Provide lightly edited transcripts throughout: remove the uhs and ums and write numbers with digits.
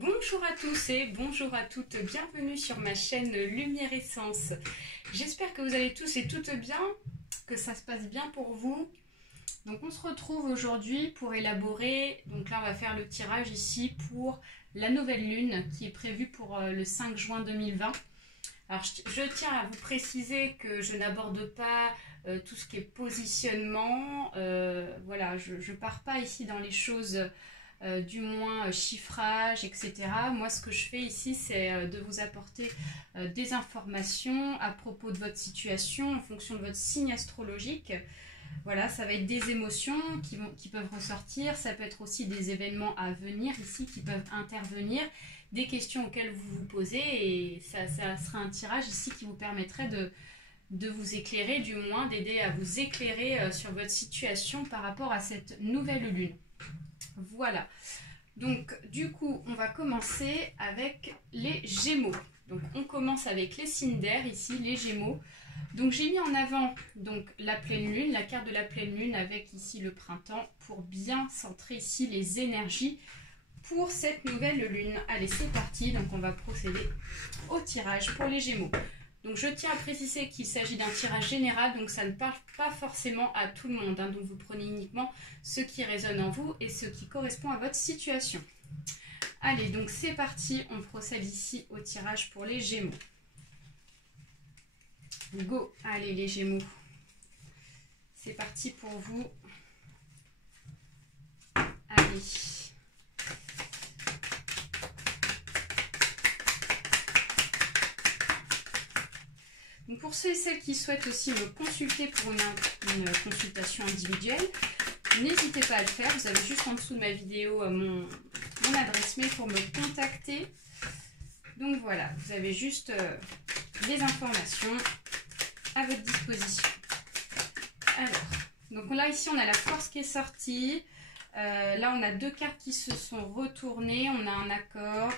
Bonjour à tous et bonjour à toutes, bienvenue sur ma chaîne Lumière Essence. J'espère que vous allez tous et toutes bien, que ça se passe bien pour vous. Donc on se retrouve aujourd'hui pour élaborer, donc là on va faire le tirage ici pour la nouvelle lune qui est prévue pour le 5 juin 2020. Alors je tiens à vous préciser que je n'aborde pas tout ce qui est positionnement, voilà, je ne pars pas ici dans les choses du moins chiffrage, etc. Moi ce que je fais ici c'est de vous apporter des informations à propos de votre situation en fonction de votre signe astrologique. Voilà, ça va être des émotions qui peuvent ressortir, ça peut être aussi des événements à venir ici qui peuvent intervenir, des questions auxquelles vous vous posez et ça sera un tirage ici qui vous permettrait de vous éclairer, du moins d'aider à vous éclairer sur votre situation par rapport à cette nouvelle lune. Voilà, donc du coup on va commencer avec les Gémeaux. Donc on commence avec les signes d'air ici, les Gémeaux. Donc j'ai mis en avant donc la pleine lune, la carte de la pleine lune avec ici le printemps pour bien centrer ici les énergies pour cette nouvelle lune. Allez, c'est parti, donc on va procéder au tirage pour les Gémeaux. Donc je tiens à préciser qu'il s'agit d'un tirage général, donc ça ne parle pas forcément à tout le monde, hein, donc vous prenez uniquement ce qui résonne en vous et ce qui correspond à votre situation. Allez, donc c'est parti, on procède ici au tirage pour les Gémeaux. Go, allez les Gémeaux, c'est parti pour vous. Allez. Donc pour ceux et celles qui souhaitent aussi me consulter pour une consultation individuelle, n'hésitez pas à le faire. Vous avez juste en dessous de ma vidéo mon adresse mail pour me contacter. Donc voilà, vous avez juste les informations à votre disposition. Alors, donc là ici on a la force qui est sortie. Là on a deux cartes qui se sont retournées. On a un accord.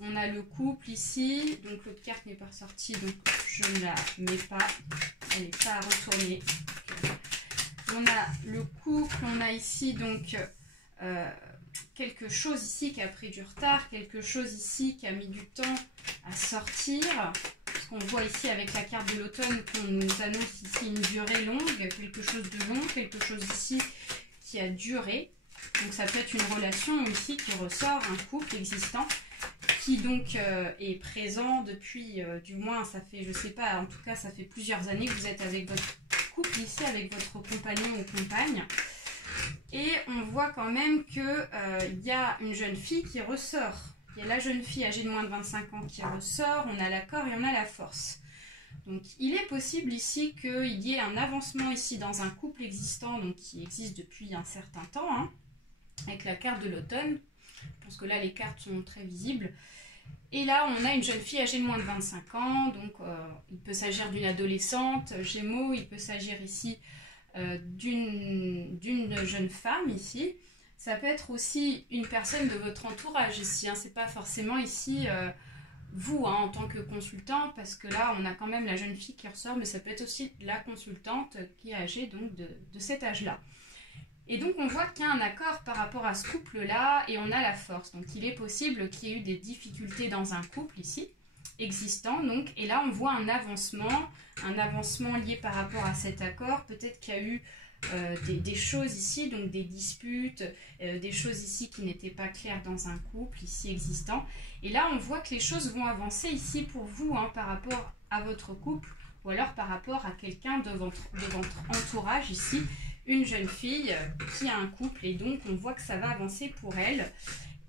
On a le couple ici, donc l'autre carte n'est pas ressortie, donc je ne la mets pas, elle n'est pas à retourner. On a le couple, on a ici donc quelque chose ici qui a pris du retard, quelque chose ici qui a mis du temps à sortir. Parce qu'on voit ici avec la carte de l'automne qu'on nous annonce ici une durée longue, quelque chose de long, quelque chose ici qui a duré. Donc ça peut être une relation ici qui ressort, un couple existant, qui donc est présent depuis, du moins ça fait, je sais pas, en tout cas ça fait plusieurs années que vous êtes avec votre couple ici, avec votre compagnon ou compagne. Et on voit quand même qu'il y a une jeune fille qui ressort. Il y a la jeune fille âgée de moins de 25 ans qui ressort, on a l'accord et on a la force. Donc il est possible ici qu'il y ait un avancement ici dans un couple existant, donc qui existe depuis un certain temps, hein, avec la carte de l'automne. Je pense que là les cartes sont très visibles. Et là on a une jeune fille âgée de moins de 25 ans, donc il peut s'agir d'une adolescente, Gémeaux, il peut s'agir ici d'une jeune femme ici. Ça peut être aussi une personne de votre entourage ici, hein. C'est pas forcément ici vous, hein, en tant que consultant, parce que là on a quand même la jeune fille qui ressort, mais ça peut être aussi la consultante qui est âgée donc de cet âge-là. Et donc on voit qu'il y a un accord par rapport à ce couple-là et on a la force. Donc il est possible qu'il y ait eu des difficultés dans un couple ici, existant. Donc, et là on voit un avancement lié par rapport à cet accord. Peut-être qu'il y a eu des choses ici, donc des disputes, des choses ici qui n'étaient pas claires dans un couple ici existant. Et là on voit que les choses vont avancer ici pour vous, hein, par rapport à votre couple ou alors par rapport à quelqu'un de votre entourage ici. Une jeune fille qui a un couple et donc on voit que ça va avancer pour elle.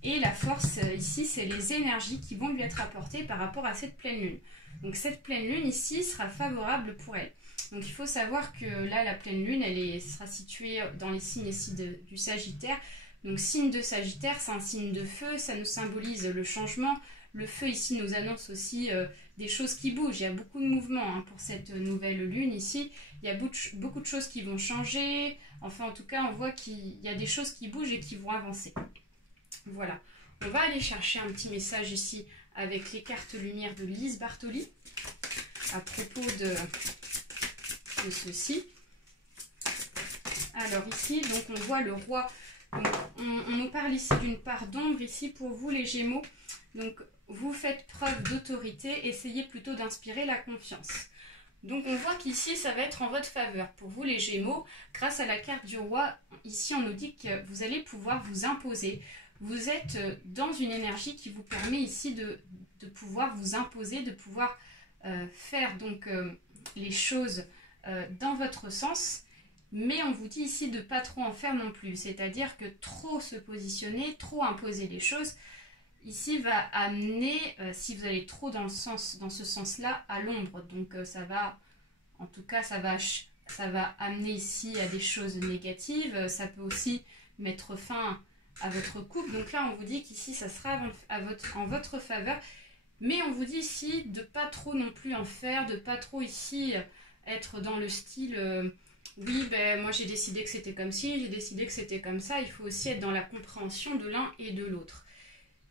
Et la force ici, c'est les énergies qui vont lui être apportées par rapport à cette pleine lune. Donc cette pleine lune ici sera favorable pour elle. Donc il faut savoir que là, la pleine lune, sera située dans les signes ici du Sagittaire. Donc signe de Sagittaire, c'est un signe de feu, ça nous symbolise le changement. Le feu ici nous annonce aussi des choses qui bougent. Il y a beaucoup de mouvements, hein, pour cette nouvelle lune ici. Il y a beaucoup de choses qui vont changer. Enfin, en tout cas, on voit qu'il y a des choses qui bougent et qui vont avancer. Voilà. On va aller chercher un petit message ici avec les cartes lumière de Lise Bartoli à propos de ceci. Alors ici, donc on voit le roi Donc, on nous parle ici d'une part d'ombre ici pour vous les Gémeaux. Donc vous faites preuve d'autorité, essayez plutôt d'inspirer la confiance. Donc on voit qu'ici ça va être en votre faveur pour vous les Gémeaux. Grâce à la carte du roi, ici on nous dit que vous allez pouvoir vous imposer. Vous êtes dans une énergie qui vous permet ici de pouvoir vous imposer, de pouvoir faire donc les choses dans votre sens. Mais on vous dit ici de ne pas trop en faire non plus. C'est-à-dire que trop se positionner, trop imposer les choses, ici va amener, si vous allez trop dans ce sens-là, à l'ombre. Donc ça va, en tout cas, ça va amener ici à des choses négatives. Ça peut aussi mettre fin à votre couple. Donc là, on vous dit qu'ici, ça sera en votre faveur. Mais on vous dit ici de pas trop non plus en faire, de pas trop ici être dans le style... oui, ben moi j'ai décidé que c'était comme ci, j'ai décidé que c'était comme ça. Il faut aussi être dans la compréhension de l'un et de l'autre.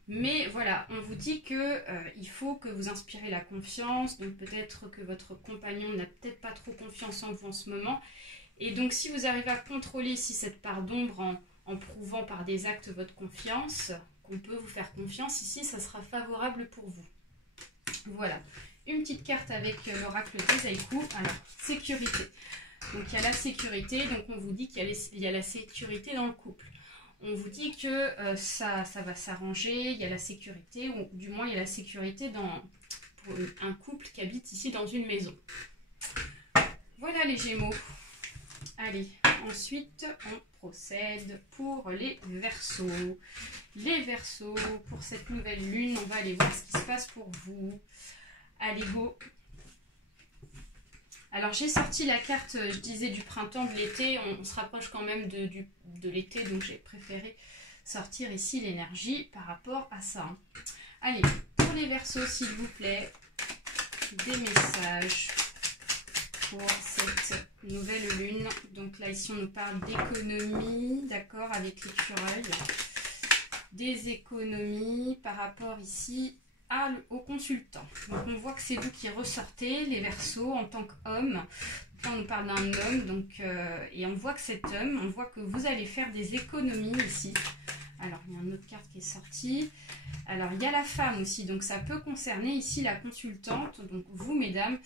Mais voilà, on vous dit que il faut que vous inspirez la confiance. Donc peut-être que votre compagnon n'a peut-être pas trop confiance en vous en ce moment. Et donc si vous arrivez à contrôler ici cette part d'ombre en prouvant par des actes votre confiance, qu'on peut vous faire confiance, ici ça sera favorable pour vous. Voilà, une petite carte avec l'oracle des haïkus. Alors, sécurité. Donc il y a la sécurité, donc on vous dit qu'il y a la sécurité dans le couple. On vous dit que ça va s'arranger, il y a la sécurité, ou du moins il y a la sécurité pour un couple qui habite ici dans une maison. Voilà les Gémeaux. Allez, ensuite on procède pour les Verseaux. Les Verseaux, pour cette nouvelle lune, on va aller voir ce qui se passe pour vous. Allez, go! Alors j'ai sorti la carte, je disais, du printemps, de l'été, on se rapproche quand même de l'été, donc j'ai préféré sortir ici l'énergie par rapport à ça. Allez, pour les Verseaux, s'il vous plaît, des messages pour cette nouvelle lune. Donc là, ici, on nous parle d'économie, d'accord, avec l'écureuil. Des économies par rapport ici au consultant. Donc on voit que c'est vous qui ressortez les Verseaux en tant qu'homme. Là on nous parle d'un homme, donc et on voit que cet homme, on voit que vous allez faire des économies ici. Alors il y a une autre carte qui est sortie. Alors il y a la femme aussi, donc ça peut concerner ici la consultante, donc vous mesdames,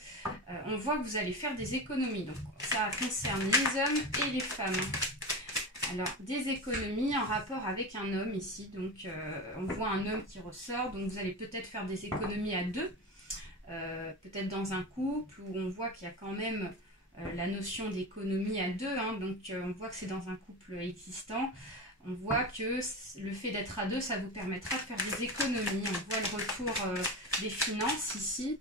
on voit que vous allez faire des économies. Donc ça concerne les hommes et les femmes. Alors, des économies en rapport avec un homme ici. Donc, on voit un homme qui ressort. Donc, vous allez peut-être faire des économies à deux. Peut-être dans un couple où on voit qu'il y a quand même la notion d'économie à deux. Hein. Donc, on voit que c'est dans un couple existant. On voit que le fait d'être à deux, ça vous permettra de faire des économies. On voit le retour des finances ici.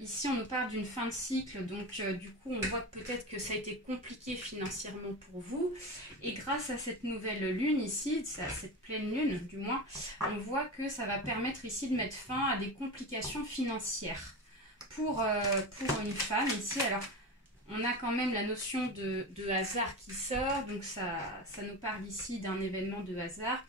Ici, on nous parle d'une fin de cycle, donc du coup, on voit peut-être que ça a été compliqué financièrement pour vous. Et grâce à cette nouvelle lune ici, à cette pleine lune du moins, on voit que ça va permettre ici de mettre fin à des complications financières pour une femme ici. Alors, on a quand même la notion de hasard qui sort, donc ça nous parle ici d'un événement de hasard.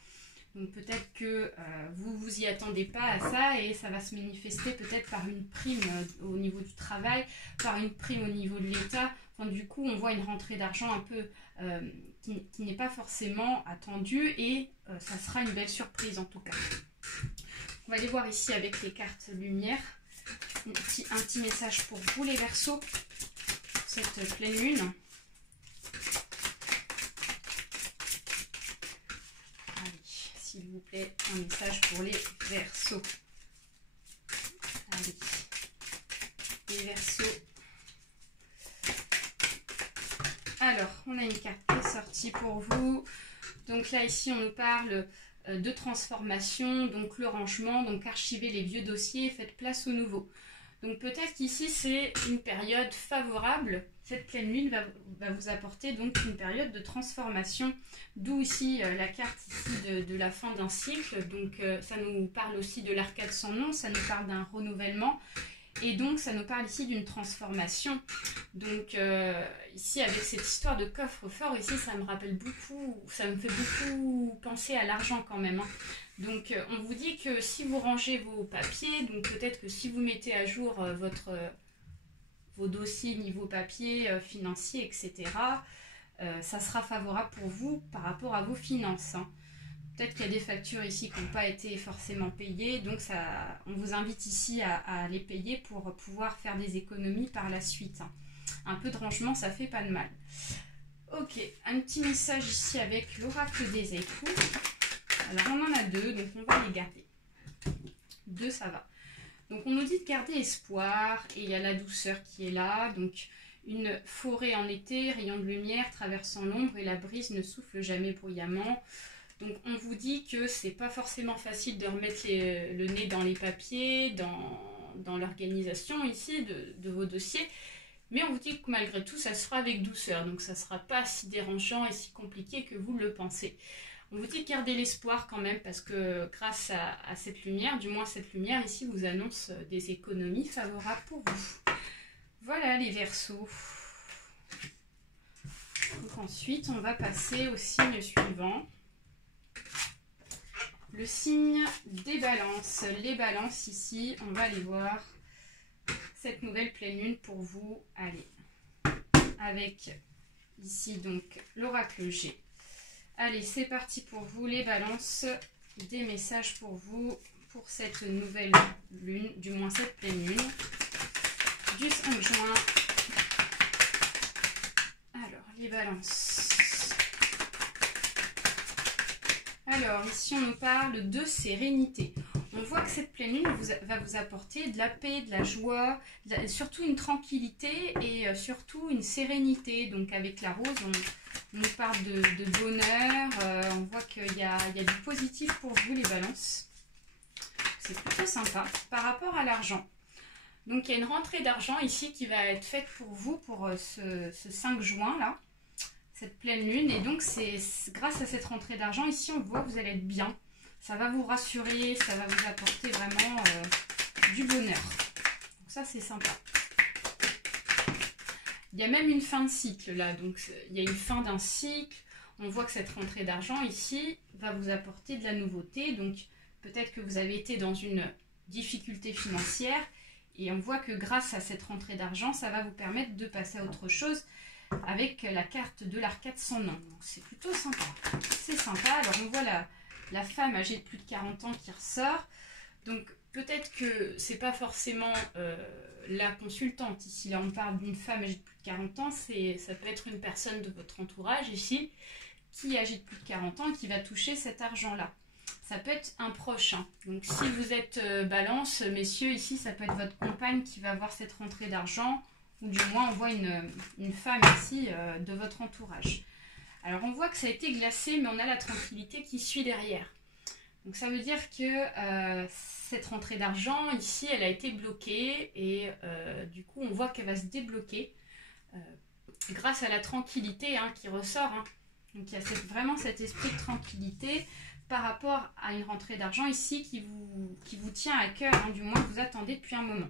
Donc peut-être que vous vous y attendez pas à ça et ça va se manifester peut-être par une prime au niveau du travail, par une prime au niveau de l'État. Enfin, du coup, on voit une rentrée d'argent un peu qui n'est pas forcément attendue et ça sera une belle surprise en tout cas. On va aller voir ici avec les cartes lumière. Un petit message pour vous les Verseaux, cette pleine lune. S'il vous plaît, un message pour les Verseaux. Allez, les Verseaux. Alors, on a une carte qui est sortie pour vous. Donc là, ici, on nous parle de transformation, donc le rangement, donc archivez les vieux dossiers, faites place aux nouveaux. Donc peut-être qu'ici, c'est une période favorable. Cette pleine lune va vous apporter donc une période de transformation, d'où ici la carte ici de la fin d'un cycle. Donc ça nous parle aussi de l'arcade sans nom, ça nous parle d'un renouvellement et donc ça nous parle ici d'une transformation. Donc ici avec cette histoire de coffre-fort ici, ça me rappelle beaucoup, ça me fait beaucoup penser à l'argent quand même. Hein. Donc on vous dit que si vous rangez vos papiers, donc peut-être que si vous mettez à jour vos dossiers niveau papier, financier, etc., ça sera favorable pour vous par rapport à vos finances, hein. Peut-être qu'il y a des factures ici qui n'ont pas été forcément payées, donc on vous invite ici à les payer pour pouvoir faire des économies par la suite, hein. Un peu de rangement, ça fait pas de mal. Ok, un petit message ici avec l'oracle des époux. Alors on en a 2, donc on va les garder. 2, ça va. Donc on nous dit de garder espoir, et il y a la douceur qui est là, donc une forêt en été, rayon de lumière traversant l'ombre, et la brise ne souffle jamais bruyamment. Donc on vous dit que c'est pas forcément facile de remettre le nez dans les papiers, dans l'organisation ici de vos dossiers, mais on vous dit que malgré tout ça se fera avec douceur, donc ça ne sera pas si dérangeant et si compliqué que vous le pensez. On vous dit de garder l'espoir quand même, parce que grâce à cette lumière, du moins cette lumière ici vous annonce des économies favorables pour vous. Voilà les Verseaux. Donc ensuite on va passer au signe suivant. Le signe des balances. Les balances ici, on va aller voir cette nouvelle pleine lune pour vous. Allez, avec ici donc l'oracle G. Allez, c'est parti pour vous les balances. Des messages pour vous pour cette nouvelle lune, du moins cette pleine lune, du 5 juin. Alors, les balances. Alors, ici, on nous parle de sérénité. On voit que cette pleine lune va vous apporter de la paix, de la joie, surtout une tranquillité et surtout une sérénité. Donc, avec la rose, on nous parle de bonheur. On voit qu'il y a du positif pour vous, les balances. C'est plutôt sympa. Par rapport à l'argent. Donc, il y a une rentrée d'argent ici qui va être faite pour vous pour ce 5 juin, là. Cette pleine lune, et donc c'est grâce à cette rentrée d'argent ici on voit que vous allez être bien, ça va vous rassurer, ça va vous apporter vraiment du bonheur, donc ça c'est sympa. Il y a même une fin de cycle là, donc il y a une fin d'un cycle. On voit que cette rentrée d'argent ici va vous apporter de la nouveauté, donc peut-être que vous avez été dans une difficulté financière et on voit que grâce à cette rentrée d'argent ça va vous permettre de passer à autre chose avec la carte de l'arcade sans nom. Donc c'est plutôt sympa. C'est sympa. Alors on voit la femme âgée de plus de 40 ans qui ressort. Donc peut-être que c'est pas forcément la consultante. Ici là on parle d'une femme âgée de plus de 40 ans. Ça peut être une personne de votre entourage ici qui est âgée de plus de 40 ans et qui va toucher cet argent là. Ça peut être un proche, hein. Donc si vous êtes balance, messieurs, ici ça peut être votre compagne qui va avoir cette rentrée d'argent. Ou du moins on voit une femme ici de votre entourage. Alors on voit que ça a été glacé, mais on a la tranquillité qui suit derrière. Donc ça veut dire que cette rentrée d'argent ici, elle a été bloquée et du coup on voit qu'elle va se débloquer grâce à la tranquillité qui ressort, hein. Donc il y a vraiment cet esprit de tranquillité par rapport à une rentrée d'argent ici qui vous tient à cœur, hein, du moins que vous attendez depuis un moment.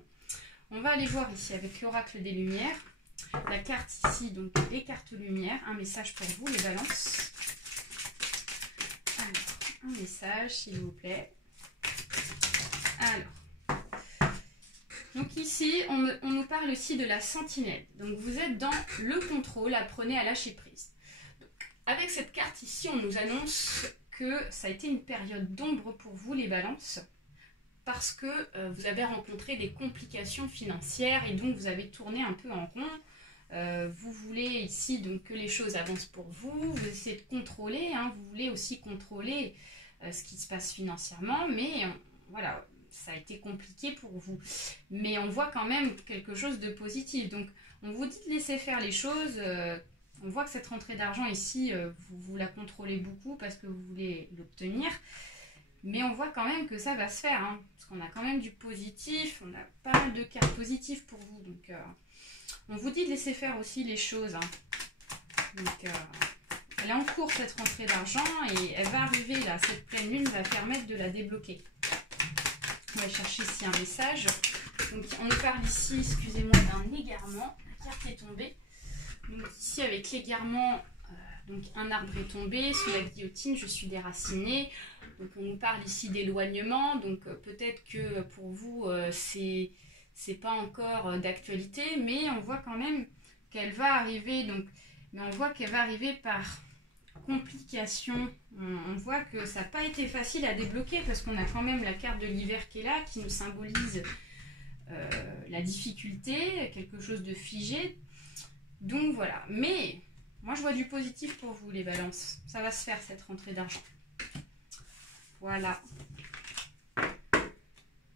On va aller voir ici avec l'oracle des lumières. La carte ici, donc les cartes lumière. Un message pour vous, les balances. Alors, un message, s'il vous plaît. Alors, donc ici, on nous parle aussi de la sentinelle. Donc vous êtes dans le contrôle, apprenez à lâcher prise. Donc, avec cette carte ici, on nous annonce que ça a été une période d'ombre pour vous, les balances. Parce que vous avez rencontré des complications financières et donc vous avez tourné un peu en rond. Vous voulez ici donc que les choses avancent pour vous, vous essayez de contrôler, hein, vous voulez aussi contrôler ce qui se passe financièrement, mais voilà, ça a été compliqué pour vous. Mais on voit quand même quelque chose de positif. Donc on vous dit de laisser faire les choses. On voit que cette rentrée d'argent ici, vous la contrôlez beaucoup parce que vous voulez l'obtenir. Mais on voit quand même que ça va se faire, hein, parce qu'on a quand même du positif, on a pas mal de cartes positives pour vous. Donc, on vous dit de laisser faire aussi les choses, hein. Donc, elle est en cours cette rentrée d'argent et elle va arriver là. Cette pleine lune va permettre de la débloquer. On va chercher ici un message. Donc, on nous parle ici, excusez-moi, d'un égarement. La carte est tombée. Donc, ici, avec l'égarement, donc un arbre est tombé. Sous la guillotine, je suis déracinée. Donc on nous parle ici d'éloignement, donc peut-être que pour vous c'est pas encore d'actualité, mais on voit quand même qu'elle va arriver. Donc mais on voit qu'elle va arriver par complication. On voit que ça n'a pas été facile à débloquer parce qu'on a quand même la carte de l'hiver qui est là, qui nous symbolise la difficulté, quelque chose de figé. Donc voilà, mais moi je vois du positif pour vous les balances. Ça va se faire cette rentrée d'argent. Voilà.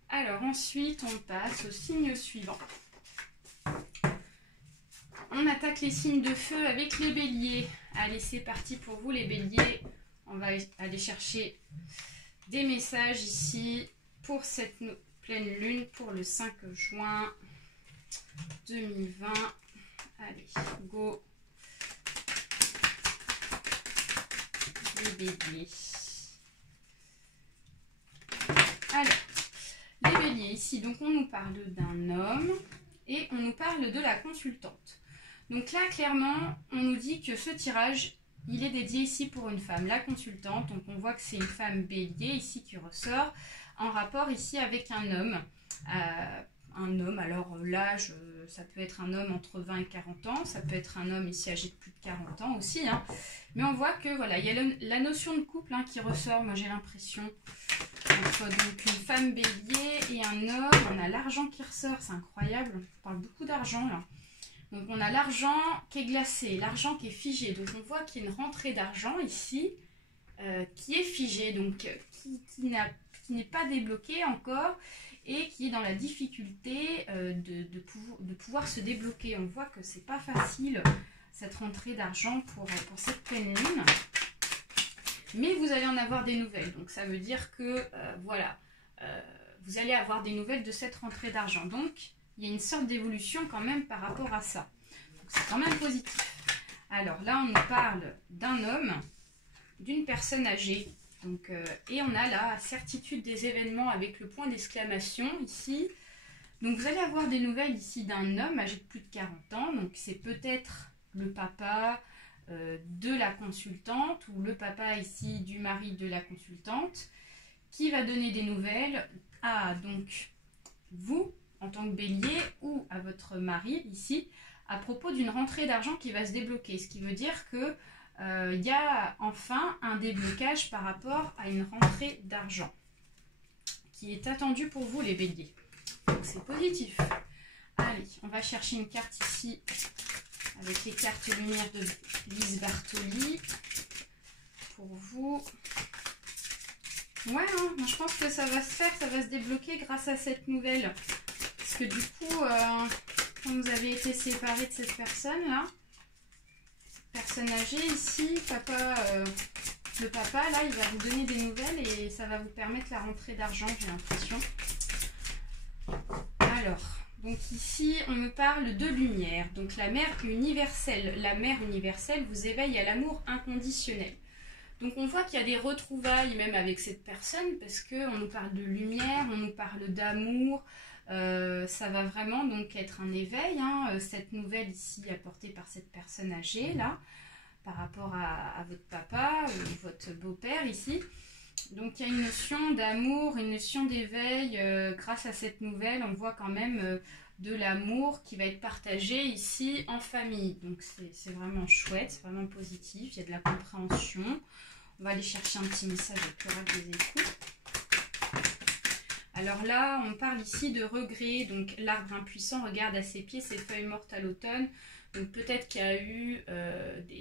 Alors ensuite on passe au signe suivant. On attaque les signes de feu avec les béliers. Allez, c'est parti pour vous les béliers. On va aller chercher des messages ici pour cette pleine lune pour le 5 juin 2020. Allez, go. Les béliers. Alors, les béliers ici, donc on nous parle d'un homme et on nous parle de la consultante. Donc là, clairement, on nous dit que ce tirage, il est dédié ici pour une femme, la consultante. Donc on voit que c'est une femme bélier ici qui ressort, en rapport ici avec un homme. Alors l'âge, ça peut être un homme entre 20 et 40 ans, ça peut être un homme ici âgé de plus de 40 ans aussi. Hein. Mais on voit que voilà, il y a la notion de couple qui ressort, moi j'ai l'impression. Entre donc une femme bélier et un homme, on a l'argent qui ressort, c'est incroyable, on parle beaucoup d'argent là. Donc on a l'argent qui est glacé, l'argent qui est figé. Donc on voit qu'il y a une rentrée d'argent ici qui est figée, donc qui n'est pas débloquée encore et qui est dans la difficulté de pouvoir se débloquer. On voit que c'est pas facile cette rentrée d'argent pour cette pleine lune. Mais vous allez en avoir des nouvelles. Donc ça veut dire que voilà, vous allez avoir des nouvelles de cette rentrée d'argent. Donc il y a une sorte d'évolution quand même par rapport à ça. C'est quand même positif. Alors là, on nous parle d'un homme, d'une personne âgée. Donc, et on a la certitude des événements avec le point d'exclamation ici. Donc vous allez avoir des nouvelles ici d'un homme âgé de plus de 40 ans. Donc c'est peut-être le papa de la consultante ou le papa ici du mari de la consultante qui va donner des nouvelles à donc vous en tant que bélier ou à votre mari ici à propos d'une rentrée d'argent qui va se débloquer. Ce qui veut dire que il y a enfin un déblocage par rapport à une rentrée d'argent qui est attendue pour vous les béliers. Donc c'est positif. Allez, on va chercher une carte ici avec les cartes lumière de Lise Bartoli pour vous. Ouais, hein, moi je pense que ça va se faire, ça va se débloquer grâce à cette nouvelle. Parce que du coup, quand vous avez été séparés de cette personne-là, cette personne âgée ici, le papa, là, il va vous donner des nouvelles et ça va vous permettre la rentrée d'argent, j'ai l'impression. Alors, donc ici, on me parle de lumière. Donc la mère universelle. La mère universelle vous éveille à l'amour inconditionnel. Donc on voit qu'il y a des retrouvailles même avec cette personne parce qu'on nous parle de lumière, on nous parle d'amour. Ça va vraiment donc être un éveil, hein, cette nouvelle ici apportée par cette personne âgée là, par rapport à votre papa ou votre beau-père ici. Donc il y a une notion d'amour, une notion d'éveil grâce à cette nouvelle. On voit quand même de l'amour qui va être partagé ici en famille. Donc c'est vraiment chouette, c'est vraiment positif, il y a de la compréhension. On va aller chercher un petit message avec l'oracle des échos. Alors là, on parle ici de regret. Donc l'arbre impuissant regarde à ses pieds ses feuilles mortes à l'automne. Donc peut-être qu'il y a eu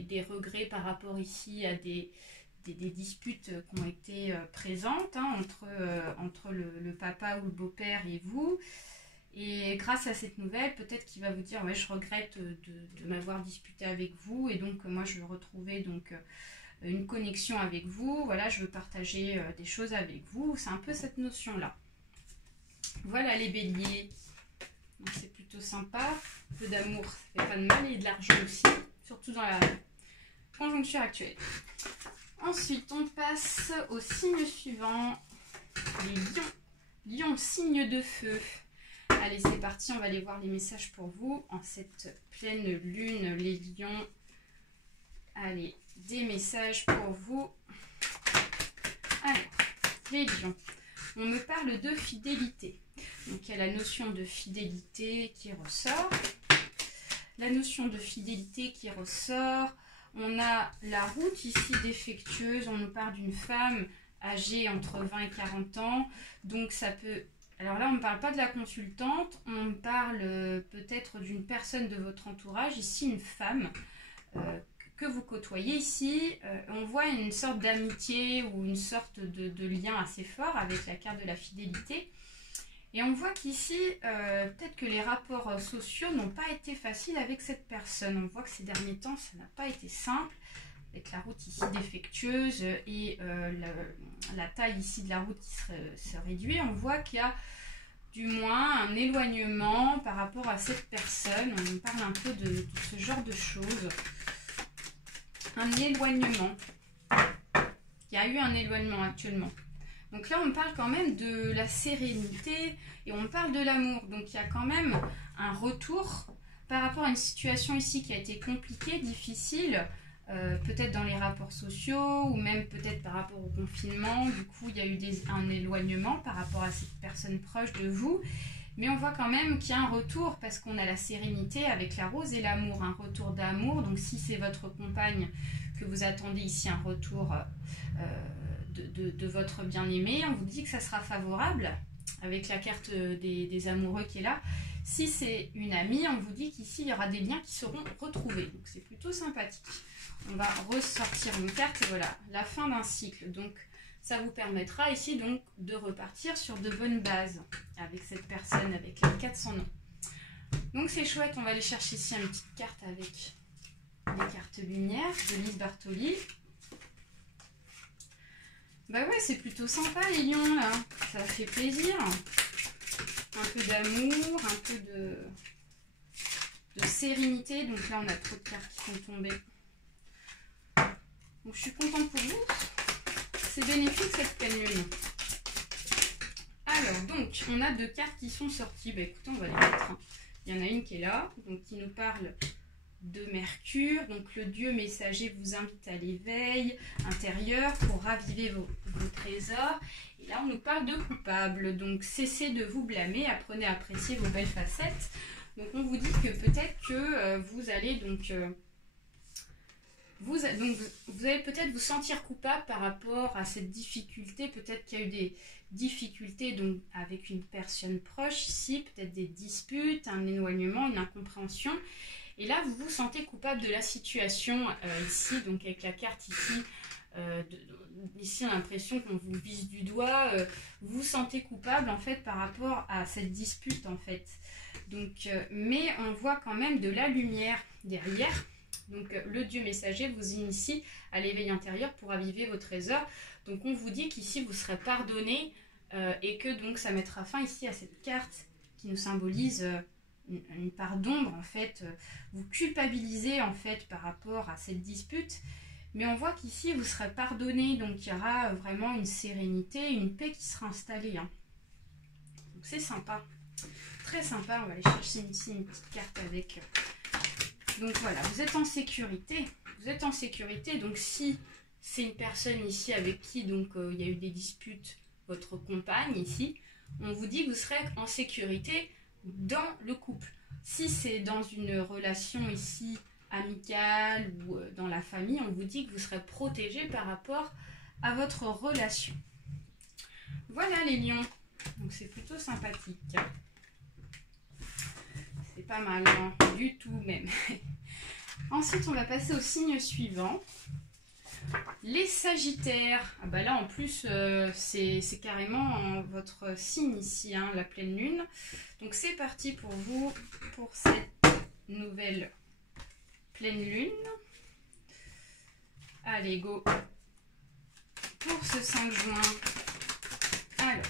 des regrets par rapport ici à des disputes qui ont été présentes hein, entre le papa ou le beau-père et vous. Et grâce à cette nouvelle, peut-être qu'il va vous dire ouais, je regrette de m'avoir disputé avec vous et donc moi je veux retrouver donc une connexion avec vous. Voilà, je veux partager des choses avec vous. C'est un peu cette notion-là. Voilà les béliers. Donc c'est plutôt sympa. Un peu d'amour, ça fait pas de mal et de l'argent aussi, surtout dans la conjoncture actuelle. Ensuite, on passe au signe suivant, les lions. Lions, signe de feu. Allez, c'est parti, on va aller voir les messages pour vous en cette pleine lune, les lions. Allez, des messages pour vous. Alors, les lions, on me parle de fidélité. Donc, il y a la notion de fidélité qui ressort. la notion de fidélité qui ressort. On a la route ici défectueuse, on nous parle d'une femme âgée entre 20 et 40 ans, donc ça peut... Alors là, on ne parle pas de la consultante, on parle peut-être d'une personne de votre entourage, ici une femme que vous côtoyez ici. On voit une sorte d'amitié ou une sorte de lien assez fort avec la carte de la fidélité. Et on voit qu'ici, peut-être que les rapports sociaux n'ont pas été faciles avec cette personne. On voit que ces derniers temps, ça n'a pas été simple, avec la route ici défectueuse et la taille ici de la route qui se réduit. On voit qu'il y a du moins un éloignement par rapport à cette personne. On nous parle un peu de ce genre de choses. Un éloignement. Il y a eu un éloignement actuellement. Donc là, on parle quand même de la sérénité et on parle de l'amour. Donc il y a quand même un retour par rapport à une situation ici qui a été compliquée, difficile, peut-être dans les rapports sociaux ou même peut-être par rapport au confinement. Du coup, il y a eu un éloignement par rapport à cette personne proche de vous. Mais on voit quand même qu'il y a un retour parce qu'on a la sérénité avec la rose et l'amour, un retour d'amour. Donc si c'est votre compagne que vous attendez ici, un retour de votre bien-aimé, on vous dit que ça sera favorable avec la carte des amoureux qui est là. Si c'est une amie, on vous dit qu'ici il y aura des liens qui seront retrouvés. Donc c'est plutôt sympathique. On va ressortir une carte et voilà, la fin d'un cycle. Donc ça vous permettra ici donc de repartir sur de bonnes bases avec cette personne, avec les 400 noms. Donc c'est chouette, on va aller chercher ici une petite carte avec les cartes lumière de Lise Bartoli. Bah ouais, c'est plutôt sympa les lions là, ça fait plaisir. Un peu d'amour, un peu de sérénité. Donc là on a trop de cartes qui sont tombées. Donc je suis contente pour vous. C'est bénéfique cette pleine lune. Alors donc on a 2 cartes qui sont sorties. Bah écoutez, on va les mettre. Il y en a une qui est là, donc qui nous parle de Mercure. Donc le dieu messager vous invite à l'éveil intérieur pour raviver vos trésors. Et là on nous parle de coupable. Donc cessez de vous blâmer, apprenez à apprécier vos belles facettes. Donc on vous dit que peut-être que vous allez donc... Vous allez peut-être vous sentir coupable par rapport à cette difficulté. Peut-être qu'il y a eu des difficultés donc, avec une personne proche ici, peut-être des disputes, un éloignement, une incompréhension. Et là, vous vous sentez coupable de la situation ici, donc avec la carte ici. Ici, on a l'impression qu'on vous vise du doigt. Vous vous sentez coupable en fait par rapport à cette dispute en fait. Donc, mais on voit quand même de la lumière derrière. Donc le dieu messager vous initie à l'éveil intérieur pour raviver vos trésors. Donc on vous dit qu'ici vous serez pardonné et que donc ça mettra fin ici à cette carte qui nous symbolise une part d'ombre en fait. Vous culpabilisez en fait par rapport à cette dispute. Mais on voit qu'ici vous serez pardonné. Donc il y aura vraiment une sérénité, une paix qui sera installée. Hein. Donc c'est sympa. Très sympa. On va aller chercher ici une petite carte avec... Donc voilà, vous êtes en sécurité. Vous êtes en sécurité. Donc si c'est une personne ici avec qui donc il y a eu des disputes, votre compagne ici, on vous dit que vous serez en sécurité dans le couple. Si c'est dans une relation ici amicale ou dans la famille, on vous dit que vous serez protégé par rapport à votre relation. Voilà les lions. Donc c'est plutôt sympathique. C'est pas mal, hein, du tout même. Ensuite, on va passer au signe suivant. Les Sagittaires. Ah bah là, en plus, c'est carrément votre signe ici, hein, la pleine lune. Donc, c'est parti pour vous, pour cette nouvelle pleine lune. Allez, go. Pour ce 5 juin. Alors.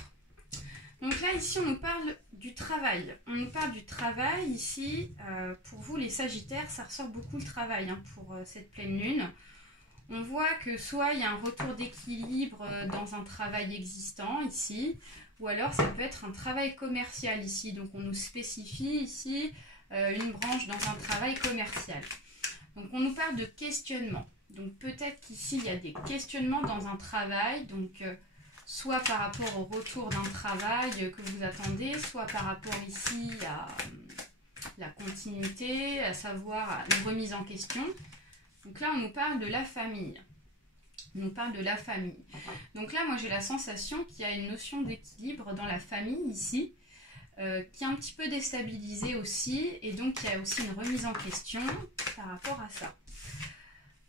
Donc là, ici, on nous parle du travail. On nous parle du travail ici. Pour vous, les Sagittaires, ça ressort beaucoup le travail hein, pour cette pleine lune. On voit que soit il y a un retour d'équilibre dans un travail existant ici, ou alors ça peut être un travail commercial ici. Donc on nous spécifie ici une branche dans un travail commercial. Donc on nous parle de questionnement. Donc peut-être qu'ici, il y a des questionnements dans un travail. Donc... soit par rapport au retour d'un travail que vous attendez, soit par rapport ici la continuité, à savoir une remise en question. Donc là, on nous parle de la famille. On nous parle de la famille. Donc là, moi, j'ai la sensation qu'il y a une notion d'équilibre dans la famille ici, qui est un petit peu déstabilisée aussi, et donc il y a aussi une remise en question par rapport à ça.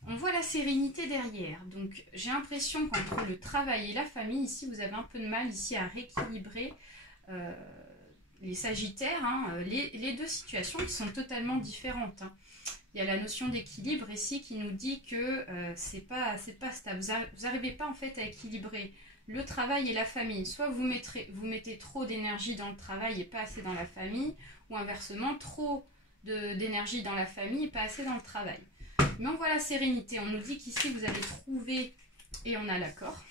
On voit la sérénité derrière, donc j'ai l'impression qu'entre le travail et la famille, ici vous avez un peu de mal ici à rééquilibrer les Sagittaires, hein, les deux situations qui sont totalement différentes. Hein. Il y a la notion d'équilibre ici qui nous dit que c'est pas stable, vous n'arrivez pas en fait à équilibrer le travail et la famille. Soit vous mettez trop d'énergie dans le travail et pas assez dans la famille, ou inversement, trop d'énergie dans la famille et pas assez dans le travail. Mais on voit la sérénité. On nous dit qu'ici, vous allez trouver, et on a l'accord.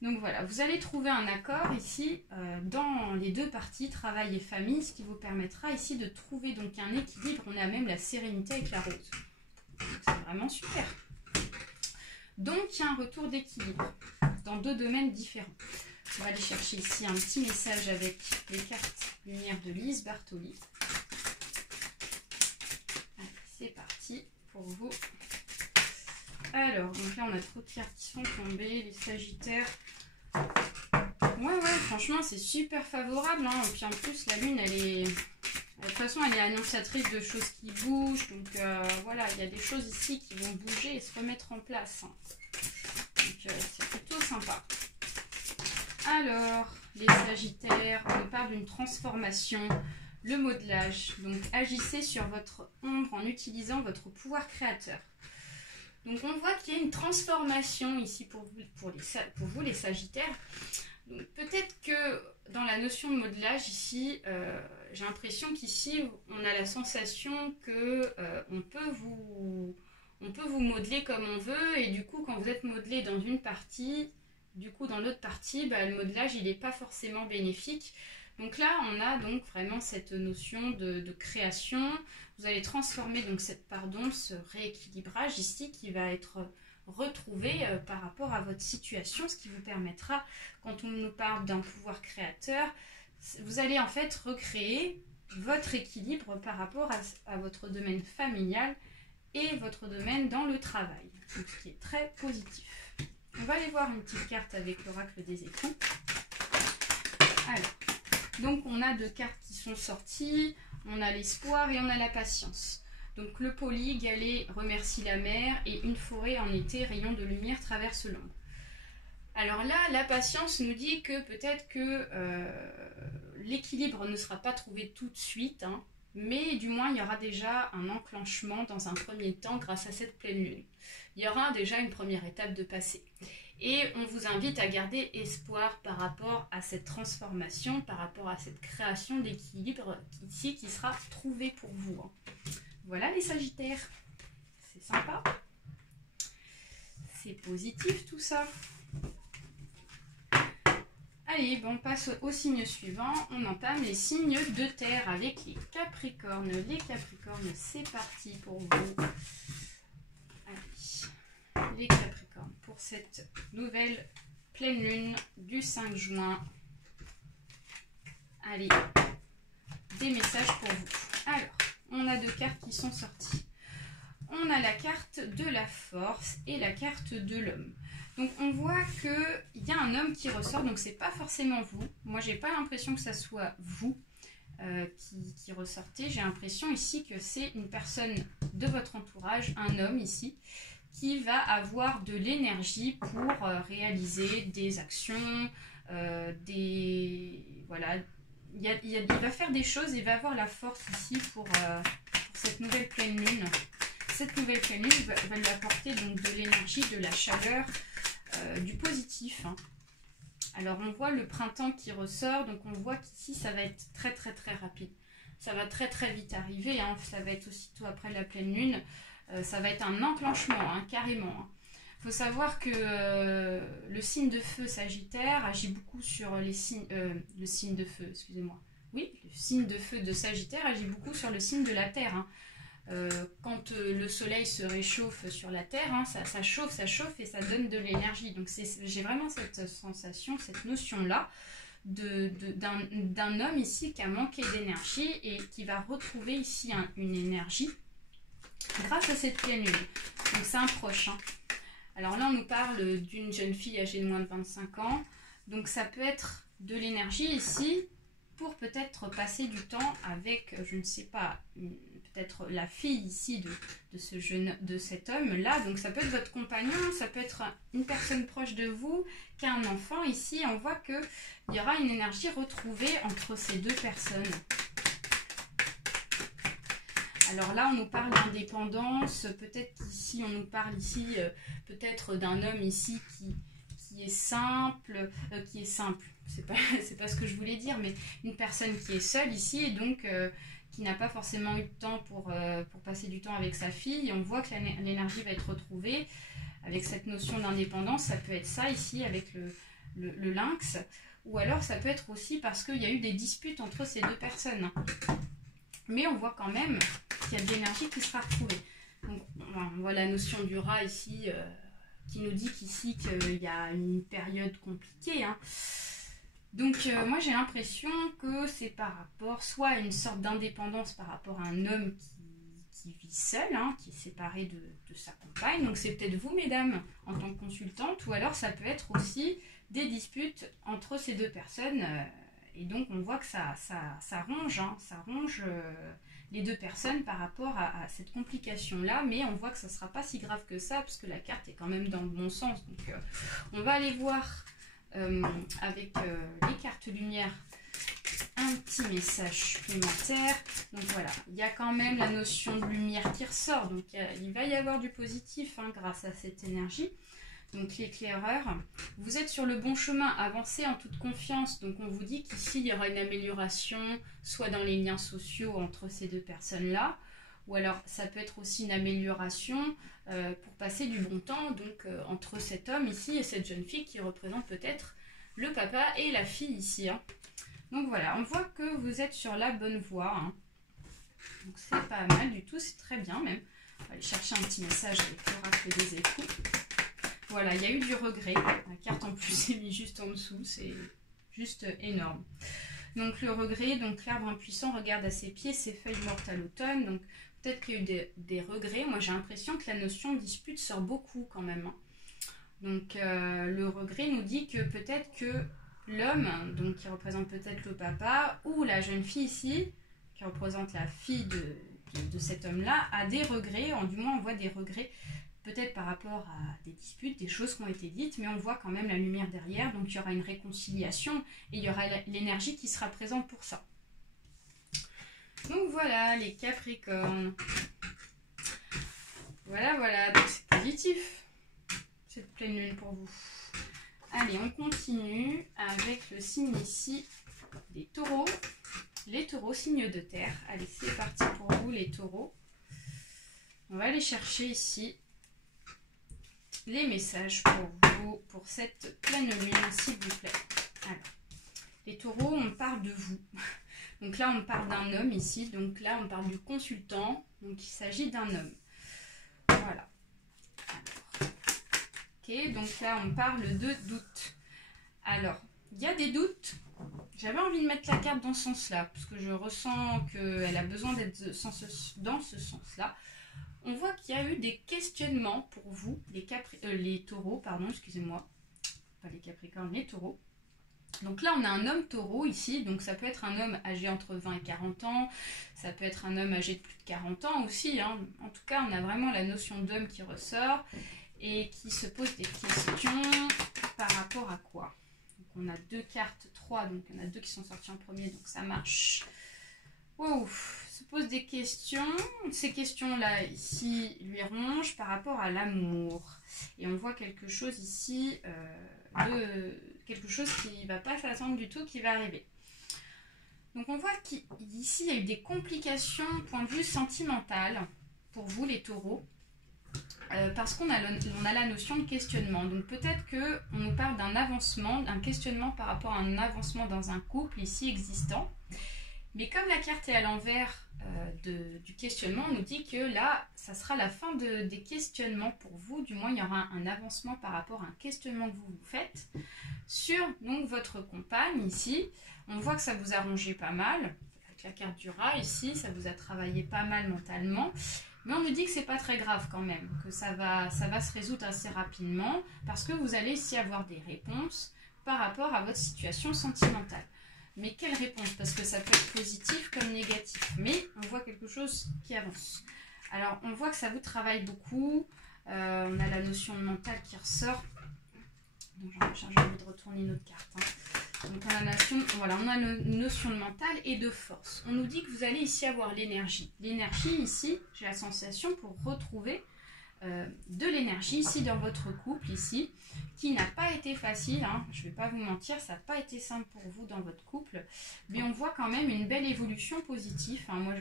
Donc voilà, vous allez trouver un accord ici dans les deux parties, travail et famille, ce qui vous permettra ici de trouver donc un équilibre. On a même la sérénité avec la rose. C'est vraiment super. Donc, il y a un retour d'équilibre dans deux domaines différents. On va aller chercher ici un petit message avec les cartes Lumière de Lise Bartoli. Allez, c'est parti pour vous. Alors, donc là, on a trop de cartes qui sont tombées. Les Sagittaires. Ouais, franchement, c'est super favorable. Hein. Et puis en plus, la Lune, elle est... De toute façon, elle est annonciatrice de choses qui bougent. Donc voilà, il y a des choses ici qui vont bouger et se remettre en place. Hein. Donc c'est plutôt sympa. Alors, les Sagittaires, on nous parle d'une transformation, le modelage. Donc agissez sur votre ombre en utilisant votre pouvoir créateur. Donc on voit qu'il y a une transformation ici pour vous les Sagittaires. Donc peut-être que dans la notion de modelage ici, j'ai l'impression qu'ici on a la sensation que on peut vous modeler comme on veut, et du coup quand vous êtes modelé dans une partie, du coup dans l'autre partie, le modelage il n'est pas forcément bénéfique. Donc là on a donc vraiment cette notion de création. Vous allez transformer donc ce rééquilibrage ici qui va être retrouvé par rapport à votre situation, ce qui vous permettra, quand on nous parle d'un pouvoir créateur, vous allez en fait recréer votre équilibre par rapport à votre domaine familial et votre domaine dans le travail, donc ce qui est très positif. On va aller voir une petite carte avec l'oracle des époux. Alors, donc on a deux cartes qui sont sorties, on a l'espoir et on a la patience. Donc le poli, galet, remercie la mer, et une forêt en été, rayon de lumière traverse l'ombre. Alors là, la patience nous dit que peut-être que l'équilibre ne sera pas trouvé tout de suite, hein, mais du moins il y aura déjà un enclenchement dans un premier temps grâce à cette pleine lune. Il y aura déjà une première étape de passé. Et on vous invite à garder espoir par rapport à cette transformation, par rapport à cette création d'équilibre ici qui sera trouvée pour vous. Hein. Voilà les Sagittaires, c'est sympa, c'est positif tout ça. Allez, bon, on passe au signe suivant, on entame les signes de terre avec les Capricornes. Les Capricornes, c'est parti pour vous. Allez, les Capricornes, pour cette nouvelle pleine lune du 5 juin. Allez, des messages pour vous. Alors, on a deux cartes qui sont sorties. On a la carte de la force et la carte de l'homme. Donc on voit qu'il y a un homme qui ressort, donc c'est pas forcément vous. Moi j'ai pas l'impression que ça soit vous qui ressortez. J'ai l'impression ici que c'est une personne de votre entourage, un homme ici, qui va avoir de l'énergie pour réaliser des actions, voilà. Il va faire des choses, il va avoir la force ici pour cette nouvelle pleine lune. Cette nouvelle pleine lune va lui apporter donc de l'énergie, de la chaleur, du positif. Hein. Alors on voit le printemps qui ressort, donc on voit qu'ici ça va être très très très rapide. Ça va très très vite arriver, hein. Ça va être aussitôt après la pleine lune. Ça va être un enclenchement, hein, carrément. Hein. Faut savoir que le signe de feu Sagittaire agit beaucoup sur les signes... le signe de feu, excusez-moi. Oui, le signe de feu de Sagittaire agit beaucoup sur le signe de la Terre. Hein. Quand le soleil se réchauffe sur la Terre, hein, ça chauffe et ça donne de l'énergie. Donc j'ai vraiment cette sensation, cette notion-là. d'un homme ici qui a manqué d'énergie et qui va retrouver ici une énergie grâce à cette pleine lune. Donc c'est un proche. Hein. Alors là, on nous parle d'une jeune fille âgée de moins de 25 ans. Donc ça peut être de l'énergie ici pour peut-être passer du temps avec, je ne sais pas, peut-être la fille ici de cet homme-là. Donc ça peut être votre compagnon, ça peut être une personne proche de vous qui a un enfant. Ici, on voit qu'il y aura une énergie retrouvée entre ces deux personnes. Alors là, on nous parle d'indépendance, peut-être qu'ici, on nous parle ici peut-être d'un homme ici qui est simple, c'est pas ce que je voulais dire, mais une personne qui est seule ici et donc qui n'a pas forcément eu de temps pour passer du temps avec sa fille. Et on voit que l'énergie va être retrouvée avec cette notion d'indépendance. Ça peut être ça ici avec le lynx, ou alors ça peut être aussi parce qu'il y a eu des disputes entre ces deux personnes. Mais on voit quand même qu'il y a de l'énergie qui sera retrouvée. Donc, on voit la notion du rat ici, qui nous dit qu'ici qu'il y a une période compliquée. Hein. Donc, moi j'ai l'impression que c'est par rapport soit à une sorte d'indépendance par rapport à un homme qui vit seul, hein, qui est séparé de sa compagne. Donc, c'est peut-être vous, mesdames, en tant que consultante, ou alors ça peut être aussi des disputes entre ces deux personnes. Et donc, on voit que ça ronge, hein, ça ronge les deux personnes par rapport à cette complication-là. Mais on voit que ça ne sera pas si grave que ça, parce que la carte est quand même dans le bon sens. Donc, on va aller voir avec les cartes lumière un petit message supplémentaire. Donc, voilà, il y a quand même la notion de lumière qui ressort. Donc, il va y avoir du positif hein, grâce à cette énergie. Donc l'éclaireur, vous êtes sur le bon chemin, avancez en toute confiance. Donc on vous dit qu'ici il y aura une amélioration, soit dans les liens sociaux entre ces deux personnes-là, ou alors ça peut être aussi une amélioration pour passer du bon temps donc entre cet homme ici et cette jeune fille qui représente peut-être le papa et la fille ici. Hein. Donc voilà, on voit que vous êtes sur la bonne voie. Hein. Donc c'est pas mal du tout, c'est très bien même. On va aller chercher un petit message avec l'oracle des échos. Voilà, il y a eu du regret. La carte en plus est mise juste en dessous, c'est juste énorme. Donc le regret, donc l'arbre impuissant regarde à ses pieds, ses feuilles mortes à l'automne. Donc peut-être qu'il y a eu des regrets. Moi j'ai l'impression que la notion de dispute sort beaucoup quand même. Hein. Donc le regret nous dit que peut-être que l'homme, donc qui représente peut-être le papa, ou la jeune fille ici, qui représente la fille de cet homme-là, a des regrets, du moins on voit des regrets. Peut-être par rapport à des disputes, des choses qui ont été dites, mais on voit quand même la lumière derrière, donc il y aura une réconciliation et il y aura l'énergie qui sera présente pour ça. Donc voilà, les Capricornes. Voilà, donc c'est positif, cette pleine lune pour vous. Allez, on continue avec le signe ici des taureaux. Les taureaux, signe de terre. Allez, c'est parti pour vous, les taureaux. On va aller chercher ici les messages pour vous, pour cette pleine lune, s'il vous plaît. Alors, les taureaux, on parle de vous. Donc là, on parle d'un homme ici. Donc là, on parle du consultant. Donc il s'agit d'un homme. Voilà. Alors, ok, donc là, on parle de doute. Alors, il y a des doutes. J'avais envie de mettre la carte dans ce sens-là, parce que je ressens qu'elle a besoin d'être dans ce sens-là. On voit qu'il y a eu des questionnements pour vous, les taureaux, pardon, excusez-moi, pas les capricornes, les taureaux. Donc là, on a un homme taureau ici, donc ça peut être un homme âgé entre 20 et 40 ans, ça peut être un homme âgé de plus de 40 ans aussi. Hein. En tout cas, on a vraiment la notion d'homme qui ressort et qui se pose des questions par rapport à quoi. Donc on a deux cartes, trois, donc il y en a deux qui sont sorties en premier, donc ça marche. Wow, se pose des questions. Ces questions-là, ici, lui rongent par rapport à l'amour. Et on voit quelque chose ici, quelque chose qui ne va pas s'attendre du tout, qui va arriver. Donc on voit qu'ici, il y a eu des complications point de vue sentimental pour vous, les taureaux. Parce qu'on a la notion de questionnement. Donc peut-être qu'on nous parle d'un avancement, d'un questionnement par rapport à un avancement dans un couple ici existant. Mais comme la carte est à l'envers du questionnement, on nous dit que là, ça sera la fin des questionnements pour vous. Du moins, il y aura un avancement par rapport à un questionnement que vous vous faites sur donc, votre compagne ici. On voit que ça vous a rongé pas mal. Avec la carte du rat ici, ça vous a travaillé pas mal mentalement. Mais on nous dit que c'est pas très grave quand même, que ça va se résoudre assez rapidement parce que vous allez ici avoir des réponses par rapport à votre situation sentimentale. Mais quelle réponse? Parce que ça peut être positif comme négatif. Mais on voit quelque chose qui avance. Alors, on voit que ça vous travaille beaucoup. On a la notion de mental qui ressort. J'ai envie de retourner notre carte. Donc, on a une notion de mental et de force. On nous dit que vous allez ici avoir l'énergie. L'énergie, ici, j'ai la sensation pour retrouver de l'énergie ici dans votre couple, ici, qui n'a pas été facile, je ne vais pas vous mentir, ça n'a pas été simple pour vous dans votre couple, mais on voit quand même une belle évolution positive. Moi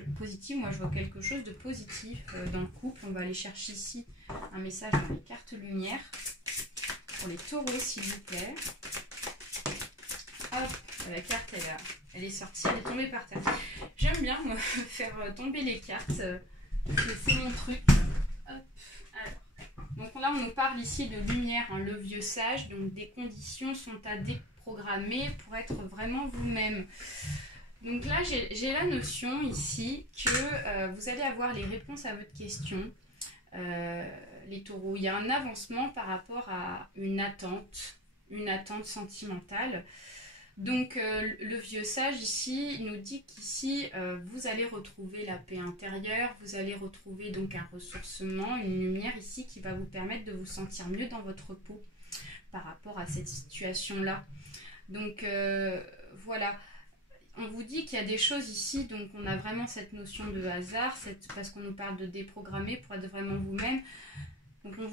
je vois quelque chose de positif dans le couple. On va aller chercher ici un message dans les cartes lumière pour les taureaux, s'il vous plaît. Hop, la carte elle est sortie, elle est tombée par terre. J'aime bien me faire tomber les cartes, c'est mon truc. Hop. Donc là, on nous parle ici de lumière, le vieux sage. Donc des conditions sont à déprogrammer pour être vraiment vous-même. Donc là, j'ai la notion ici que vous allez avoir les réponses à votre question. Les taureaux, il y a un avancement par rapport à une attente sentimentale. Donc le vieux sage ici nous dit qu'ici vous allez retrouver la paix intérieure, vous allez retrouver donc un ressourcement, une lumière ici qui va vous permettre de vous sentir mieux dans votre peau par rapport à cette situation-là. Donc voilà, on vous dit qu'il y a des choses ici, donc on a vraiment cette notion de hasard, parce qu'on nous parle de déprogrammer pour être vraiment vous-même. Donc on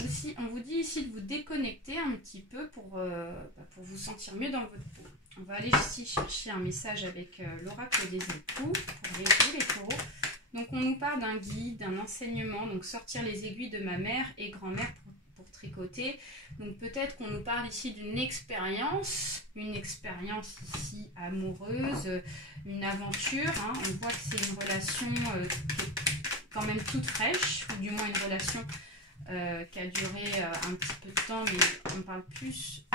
vous dit ici de vous déconnecter un petit peu pour vous sentir mieux dans votre peau. On va aller ici chercher un message avec l'oracle des époux pour les taureaux. Donc on nous parle d'un guide, d'un enseignement, donc sortir les aiguilles de ma mère et grand-mère pour tricoter. Donc peut-être qu'on nous parle ici d'une expérience, ici amoureuse, une aventure. On voit que c'est une relation qui est quand même toute fraîche, ou du moins une relation qui a duré un petit peu de temps, mais on parle plus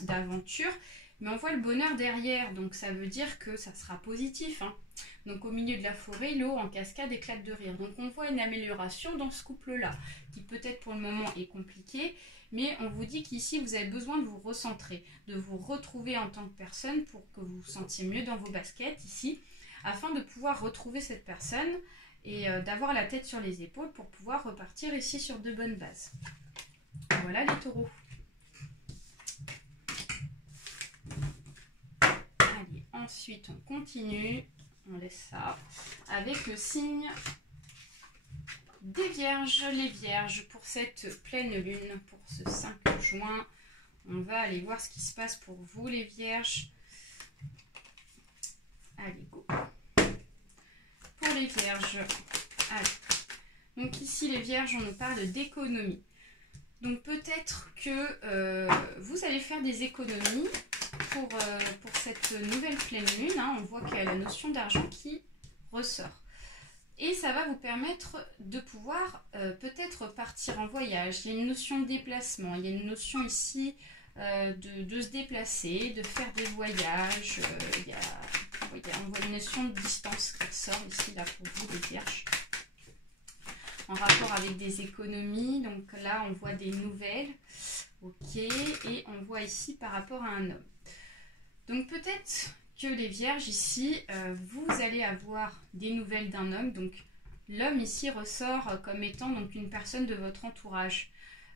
d'aventure. Mais on voit le bonheur derrière, donc ça veut dire que ça sera positif. Donc au milieu de la forêt, l'eau en cascade éclate de rire. Donc on voit une amélioration dans ce couple-là, qui peut-être pour le moment est compliqué, mais on vous dit qu'ici vous avez besoin de vous recentrer, de vous retrouver en tant que personne pour que vous vous sentiez mieux dans vos baskets ici, afin de pouvoir retrouver cette personne et d'avoir la tête sur les épaules pour pouvoir repartir ici sur de bonnes bases. Voilà les taureaux. Allez, ensuite on continue, on laisse ça, avec le signe des vierges. Les vierges, pour cette pleine lune, pour ce 5 juin, on va aller voir ce qui se passe pour vous les vierges. Allez, go. Pour les vierges, allez. Donc ici les vierges, on nous parle d'économie. Donc peut-être que vous allez faire des économies pour cette nouvelle pleine lune. On voit qu'il y a la notion d'argent qui ressort. Et ça va vous permettre de pouvoir peut-être partir en voyage. Il y a une notion de déplacement, il y a une notion ici de se déplacer, de faire des voyages. On voit une notion de distance qui ressort ici là pour vous les vierges. En rapport avec des économies, donc là on voit des nouvelles, ok, et on voit ici par rapport à un homme. Donc peut-être que les vierges ici, vous allez avoir des nouvelles d'un homme, donc l'homme ici ressort comme étant donc une personne de votre entourage.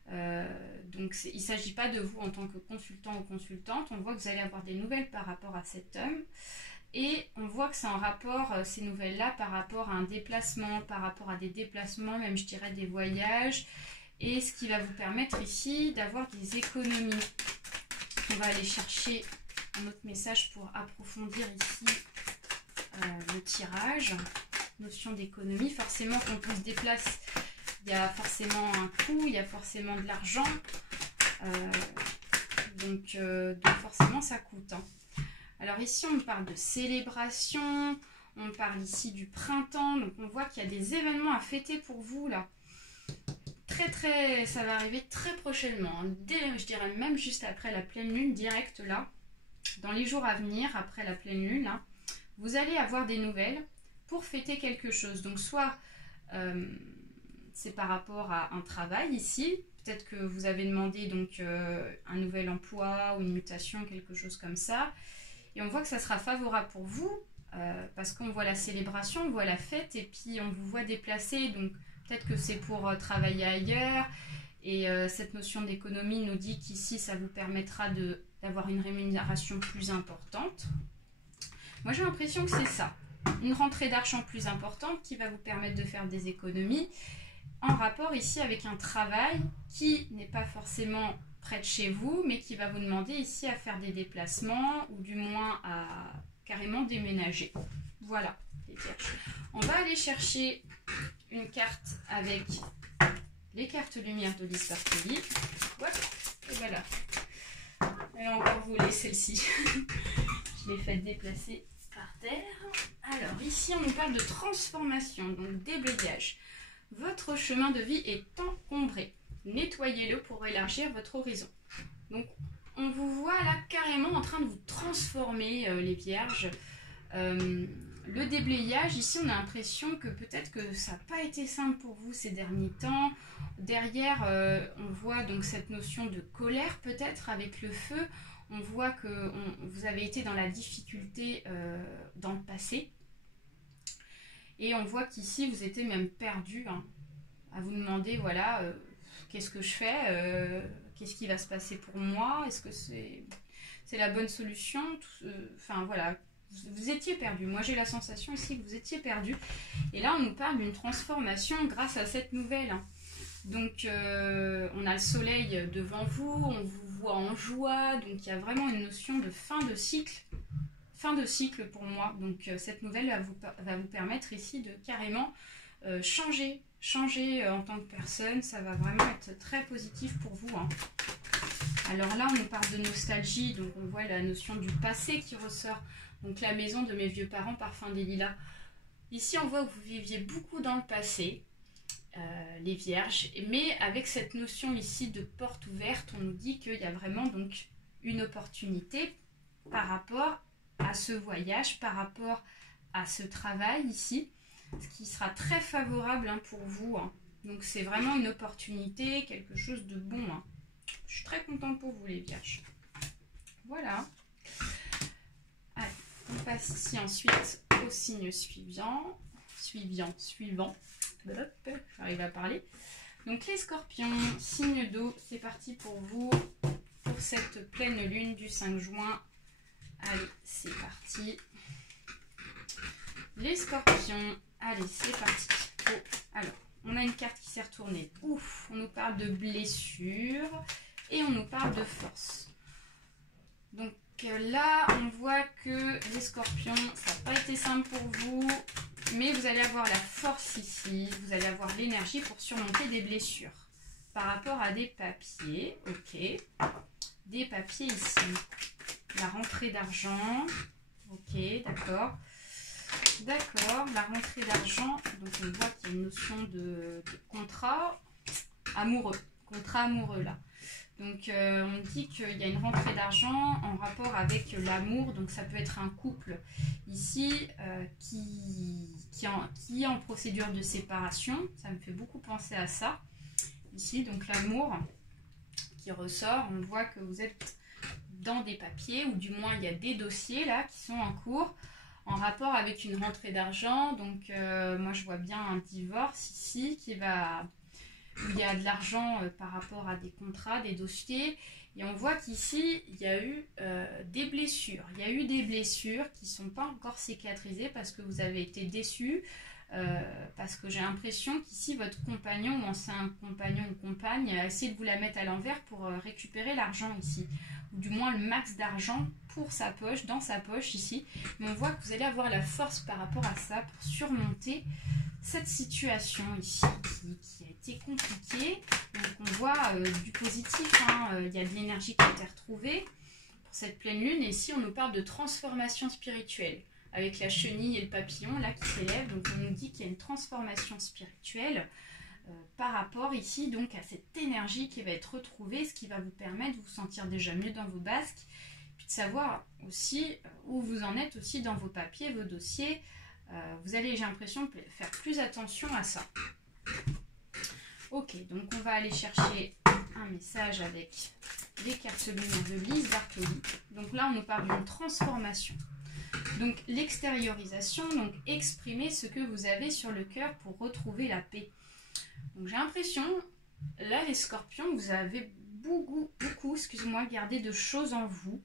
Donc il ne s'agit pas de vous en tant que consultant ou consultante, on voit que vous allez avoir des nouvelles par rapport à cet homme. Et on voit que c'est en rapport, ces nouvelles-là, par rapport à un déplacement, par rapport à des déplacements, même je dirais des voyages. Et ce qui va vous permettre ici d'avoir des économies. On va aller chercher un autre message pour approfondir ici le tirage. Notion d'économie, forcément quand on se déplace, il y a forcément un coût, il y a forcément de l'argent. Donc forcément ça coûte. Alors ici, on parle de célébration, on parle ici du printemps, donc on voit qu'il y a des événements à fêter pour vous là. Ça va arriver très prochainement, hein. Je dirais même juste après la pleine lune, direct là, dans les jours à venir, après la pleine lune, là, vous allez avoir des nouvelles pour fêter quelque chose. Donc soit c'est par rapport à un travail ici, peut-être que vous avez demandé donc un nouvel emploi ou une mutation, quelque chose comme ça, et on voit que ça sera favorable pour vous, parce qu'on voit la célébration, on voit la fête, et puis on vous voit déplacer, donc peut-être que c'est pour travailler ailleurs, et cette notion d'économie nous dit qu'ici ça vous permettra d'avoir une rémunération plus importante. Moi j'ai l'impression que c'est ça, une rentrée d'argent plus importante qui va vous permettre de faire des économies, en rapport ici avec un travail qui n'est pas forcément près de chez vous, mais qui va vous demander ici à faire des déplacements, ou du moins à carrément déménager. Voilà, les vierges. On va aller chercher une carte avec les cartes lumière de l'histoire Kelly. Et voilà. Elle a encore volé celle-ci. Je l'ai fait déplacer par terre. Alors ici on nous parle de transformation, donc déblayage. Votre chemin de vie est encombré. Nettoyez-le pour élargir votre horizon. Donc on vous voit là carrément en train de vous transformer, les vierges. Le déblayage, ici on a l'impression que peut-être que ça n'a pas été simple pour vous ces derniers temps. Derrière on voit donc cette notion de colère peut-être avec le feu. On voit que vous avez été dans la difficulté dans le passé. Et on voit qu'ici vous étiez même perdu, hein, à vous demander voilà, qu'est-ce que je fais, qu'est-ce qui va se passer pour moi, est-ce que c'est la bonne solution, enfin voilà. Vous étiez perdu. Moi, j'ai la sensation ici que vous étiez perdu. Et là, on nous parle d'une transformation grâce à cette nouvelle. Donc, on a le soleil devant vous. On vous voit en joie. Donc, il y a vraiment une notion de fin de cycle. Fin de cycle pour moi. Donc, cette nouvelle va vous permettre ici de carrément changer en tant que personne. Ça va vraiment être très positif pour vous, hein. Alors là, on nous parle de nostalgie. Donc, on voit la notion du passé qui ressort. Donc la maison de mes vieux parents, Parfum des Lilas. Ici, on voit que vous viviez beaucoup dans le passé, les vierges. Mais avec cette notion ici de porte ouverte, on nous dit qu'il y a vraiment donc une opportunité par rapport à ce voyage, par rapport à ce travail ici, ce qui sera très favorable, hein, pour vous, hein. Donc c'est vraiment une opportunité, quelque chose de bon, hein. Je suis très contente pour vous, les vierges. Voilà. Allez. On passe ici ensuite au signe suivant. J'arrive à parler. Donc les scorpions, signe d'eau, c'est parti pour vous, pour cette pleine lune du 5 juin. Allez, c'est parti. Les scorpions, allez, c'est parti. Oh, alors, on a une carte qui s'est retournée. Ouf, on nous parle de blessure et on nous parle de force. Donc, là, on voit que les scorpions, ça n'a pas été simple pour vous, mais vous allez avoir la force ici, vous allez avoir l'énergie pour surmonter des blessures. Par rapport à des papiers, ok, des papiers ici, la rentrée d'argent, ok, d'accord, la rentrée d'argent, donc on voit qu'il y a une notion de contrat amoureux là. Donc on dit qu'il y a une rentrée d'argent en rapport avec l'amour, donc ça peut être un couple ici qui est en procédure de séparation, ça me fait beaucoup penser à ça. Ici donc l'amour qui ressort, on voit que vous êtes dans des papiers, ou du moins il y a des dossiers là qui sont en cours en rapport avec une rentrée d'argent. Donc moi je vois bien un divorce ici où il y a de l'argent par rapport à des contrats, des dossiers. Et on voit qu'ici, il y a eu des blessures. Il y a eu des blessures qui ne sont pas encore cicatrisées parce que vous avez été déçus. Parce que j'ai l'impression qu'ici, votre compagnon ou ancien compagnon ou compagne a essayé de vous la mettre à l'envers pour récupérer l'argent ici. Ou du moins le max d'argent pour sa poche, dans sa poche ici. Mais on voit que vous allez avoir la force par rapport à ça pour surmonter cette situation ici qui a été compliquée. Donc on voit du positif, hein, il y a de l'énergie qui a été retrouvée pour cette pleine lune. Et ici, on nous parle de transformation spirituelle, avec la chenille et le papillon là qui s'élèvent. Donc on nous dit qu'il y a une transformation spirituelle par rapport ici donc à cette énergie qui va être retrouvée, ce qui va vous permettre de vous sentir déjà mieux dans vos basques, puis de savoir aussi où vous en êtes aussi dans vos papiers, vos dossiers. Vous allez, j'ai l'impression, faire plus attention à ça. Ok, donc on va aller chercher un message avec les cartes lunaires de Lise Bartoli. Donc là, on nous parle d'une transformation. Donc l'extériorisation, donc exprimer ce que vous avez sur le cœur pour retrouver la paix. Donc j'ai l'impression, là les scorpions, vous avez beaucoup, excusez-moi, gardé de choses en vous.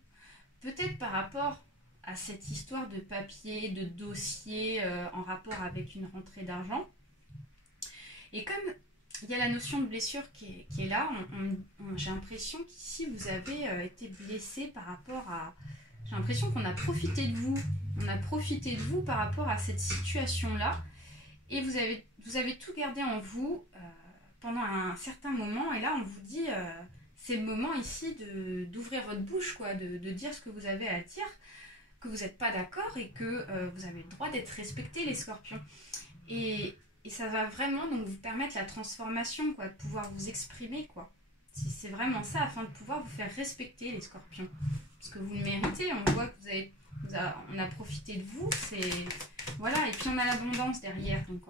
Peut-être par rapport à cette histoire de papier, de dossier en rapport avec une rentrée d'argent. Et comme il y a la notion de blessure qui est là, j'ai l'impression qu'ici vous avez été blessé par rapport à... J'ai l'impression qu'on a profité de vous. On a profité de vous par rapport à cette situation-là. Et vous avez tout gardé en vous pendant un certain moment. Et là, on vous dit, c'est le moment ici d'ouvrir votre bouche, quoi, de dire ce que vous avez à dire, que vous n'êtes pas d'accord et que vous avez le droit d'être respecté, les scorpions. Et ça va vraiment donc vous permettre la transformation, quoi, de pouvoir vous exprimer, quoi. C'est vraiment ça, afin de pouvoir vous faire respecter, les scorpions. Parce que vous le méritez, on voit que on a profité de vous, voilà, et puis on a l'abondance derrière, donc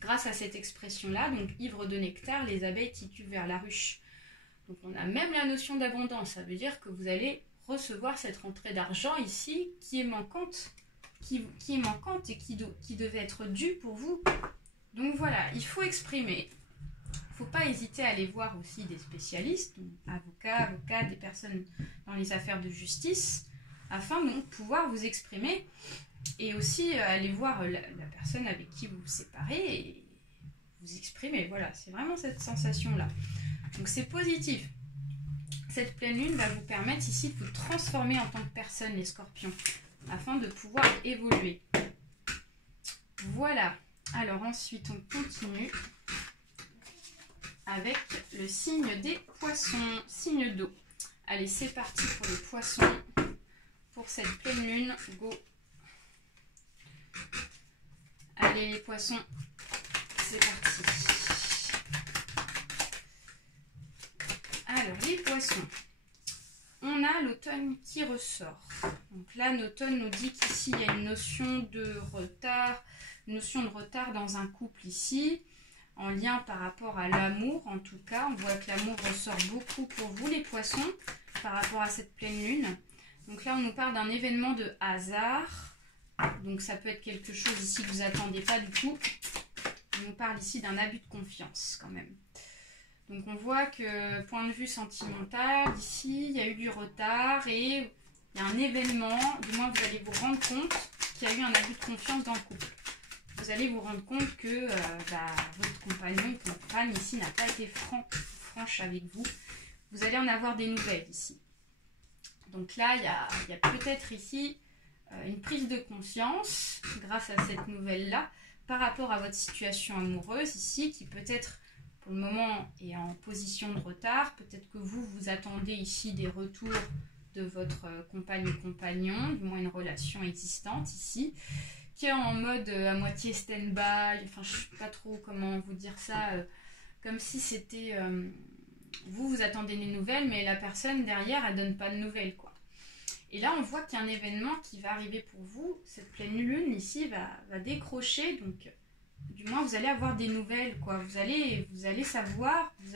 grâce à cette expression-là, donc ivre de nectar, les abeilles titubent vers la ruche. Donc on a même la notion d'abondance, ça veut dire que vous allez recevoir cette rentrée d'argent ici, qui est manquante, qui est manquante et qui devait être due pour vous. Donc voilà, il faut exprimer. Il ne faut pas hésiter à aller voir aussi des spécialistes, avocats, des personnes dans les affaires de justice, afin de pouvoir vous exprimer et aussi aller voir la personne avec qui vous vous séparez et vous exprimer. Voilà, c'est vraiment cette sensation-là. Donc c'est positif. Cette pleine lune va vous permettre ici de vous transformer en tant que personne, les scorpions, afin de pouvoir évoluer. Voilà. Alors ensuite, on continue avec le signe des poissons, signe d'eau. Allez, c'est parti pour les poissons, pour cette pleine lune. Go! Allez, les poissons, c'est parti. Alors, les poissons, on a l'automne qui ressort. Donc là, l'automne nous dit qu'ici, il y a une notion de retard, dans un couple ici, en lien par rapport à l'amour. En tout cas, on voit que l'amour ressort beaucoup pour vous, les poissons, par rapport à cette pleine lune. Donc là, on nous parle d'un événement de hasard. Donc ça peut être quelque chose ici que vous n'attendez pas du tout. On nous parle ici d'un abus de confiance quand même. Donc on voit que, point de vue sentimental, ici, il y a eu du retard et il y a un événement, du moins vous allez vous rendre compte qu'il y a eu un abus de confiance dans le couple. Vous allez vous rendre compte que votre compagnon, votre femme ici n'a pas été franche avec vous. Vous allez en avoir des nouvelles ici. Donc là, il y a peut-être ici une prise de conscience grâce à cette nouvelle-là par rapport à votre situation amoureuse ici qui peut-être pour le moment est en position de retard. Peut-être que vous attendez ici des retours de votre compagne ou compagnon, du moins une relation existante ici, qui est en mode à moitié stand-by, enfin je ne sais pas trop comment vous dire ça, comme si c'était, vous attendez des nouvelles, mais la personne derrière, elle ne donne pas de nouvelles, quoi. Et là, on voit qu'il y a un événement qui va arriver pour vous, cette pleine lune ici va décrocher, donc du moins vous allez avoir des nouvelles, quoi. Vous allez savoir, vous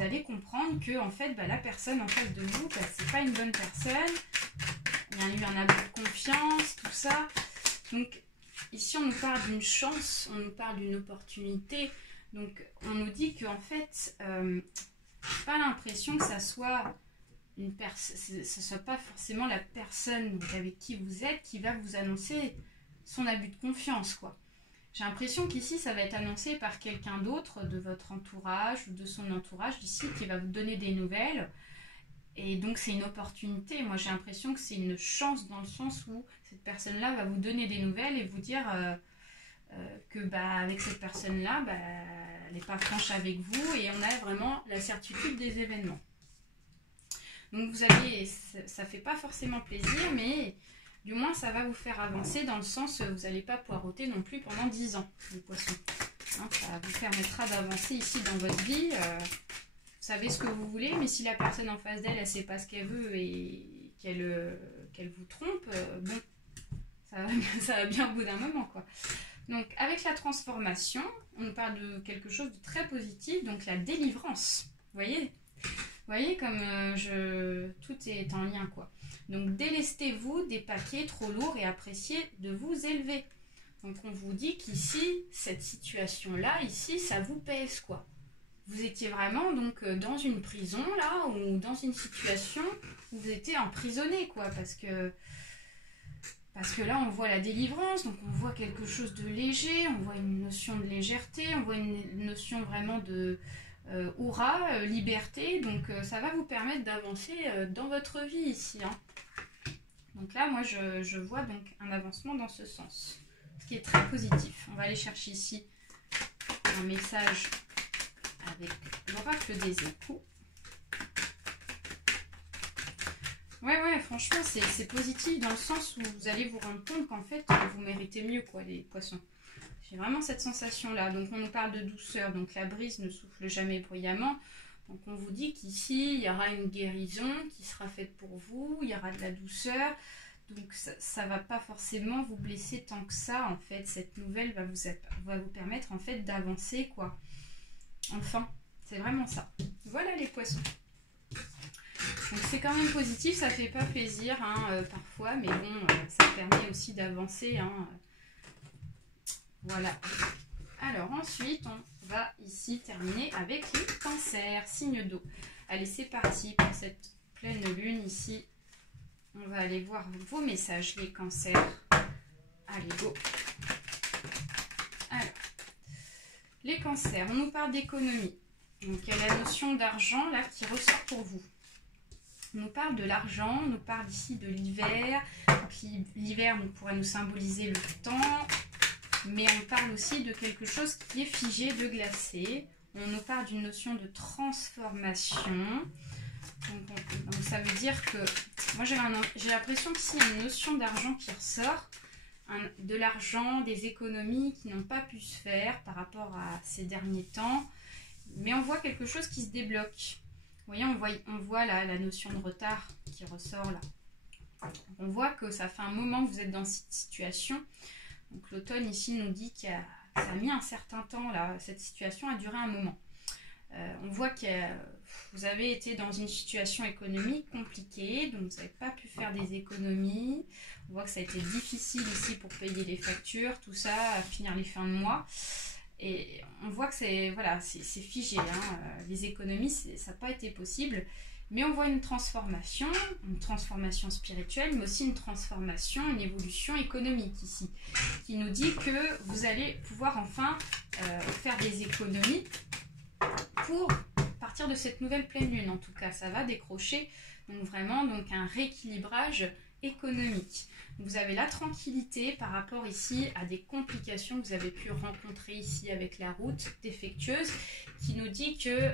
allez comprendre que en fait, la personne en face de vous, c'est pas une bonne personne. Il y a eu un abus de confiance, tout ça. Donc ici, on nous parle d'une chance, on nous parle d'une opportunité. Donc on nous dit qu'en fait, pas l'impression que ça soit soit pas forcément la personne avec qui vous êtes qui va vous annoncer son abus de confiance, quoi. J'ai l'impression qu'ici, ça va être annoncé par quelqu'un d'autre de votre entourage ou de son entourage d'ici qui va vous donner des nouvelles. Et donc, c'est une opportunité. Moi, j'ai l'impression que c'est une chance dans le sens où cette personne-là va vous donner des nouvelles et vous dire que avec cette personne-là, elle n'est pas franche avec vous et on a vraiment la certitude des événements. Donc vous avez, ça fait pas forcément plaisir, mais du moins ça va vous faire avancer dans le sens où vous n'allez pas poireauter non plus pendant 10 ans, les poissons. Hein, ça vous permettra d'avancer ici dans votre vie. Vous savez ce que vous voulez, mais si la personne en face d'elle, elle ne sait pas ce qu'elle veut et qu'elle vous trompe, bon, ça va bien au bout d'un moment, quoi. Donc, avec la transformation, on nous parle de quelque chose de très positif, donc la délivrance. Vous voyez comme tout est en lien, quoi. Donc, délestez-vous des paquets trop lourds et appréciez de vous élever. Donc, on vous dit qu'ici, cette situation-là, ici, ça vous pèse, quoi. Vous étiez vraiment donc dans une prison, là, ou dans une situation où vous étiez emprisonné, quoi, parce que là, on voit la délivrance, donc on voit quelque chose de léger, on voit une notion de légèreté, on voit une notion vraiment de aura, liberté, donc ça va vous permettre d'avancer dans votre vie ici. Hein. Donc là, moi, je vois donc un avancement dans ce sens, ce qui est très positif. On va aller chercher ici un message avec l'oracle des époux. Ouais, franchement, c'est positif dans le sens où vous allez vous rendre compte qu'en fait, vous méritez mieux, quoi, les poissons. J'ai vraiment cette sensation-là. Donc, on nous parle de douceur. Donc, la brise ne souffle jamais bruyamment. Donc, on vous dit qu'ici, il y aura une guérison qui sera faite pour vous. Il y aura de la douceur. Donc, ça ne va pas forcément vous blesser tant que ça. En fait, cette nouvelle va vous permettre, en fait, d'avancer, quoi. Enfin, c'est vraiment ça. Voilà, les poissons. Donc c'est quand même positif, ça fait pas plaisir hein, parfois, mais bon, ça permet aussi d'avancer. Hein. Voilà. Alors ensuite, on va ici terminer avec les cancers, signe d'eau. Allez, c'est parti pour cette pleine lune ici. On va aller voir vos messages, les cancers. Allez, go. Alors, les cancers, on nous parle d'économie. Donc il y a la notion d'argent là qui ressort pour vous. On nous parle de l'argent, on nous parle ici de l'hiver. L'hiver pourrait nous symboliser le temps, mais on parle aussi de quelque chose qui est figé, de glacé. On nous parle d'une notion de transformation. Donc ça veut dire que, moi j'ai l'impression qu'ici il y a une notion d'argent qui ressort, de l'argent, des économies qui n'ont pas pu se faire par rapport à ces derniers temps, mais on voit quelque chose qui se débloque. Vous voyez, on voit là, la notion de retard qui ressort là. On voit que ça fait un moment que vous êtes dans cette situation. Donc l'automne ici nous dit que ça a mis un certain temps là. Cette situation a duré un moment. On voit que vous avez été dans une situation économique compliquée. Donc vous n'avez pas pu faire des économies. On voit que ça a été difficile ici pour payer les factures, tout ça, à finir les fins de mois. Et on voit que c'est figé, hein. Les économies, ça n'a pas été possible. Mais on voit une transformation spirituelle, mais aussi une transformation, une évolution économique ici, qui nous dit que vous allez pouvoir enfin faire des économies pour partir de cette nouvelle pleine lune. En tout cas, ça va décrocher donc vraiment un rééquilibrage économique. Vous avez la tranquillité par rapport ici à des complications que vous avez pu rencontrer ici avec la route défectueuse, qui nous dit que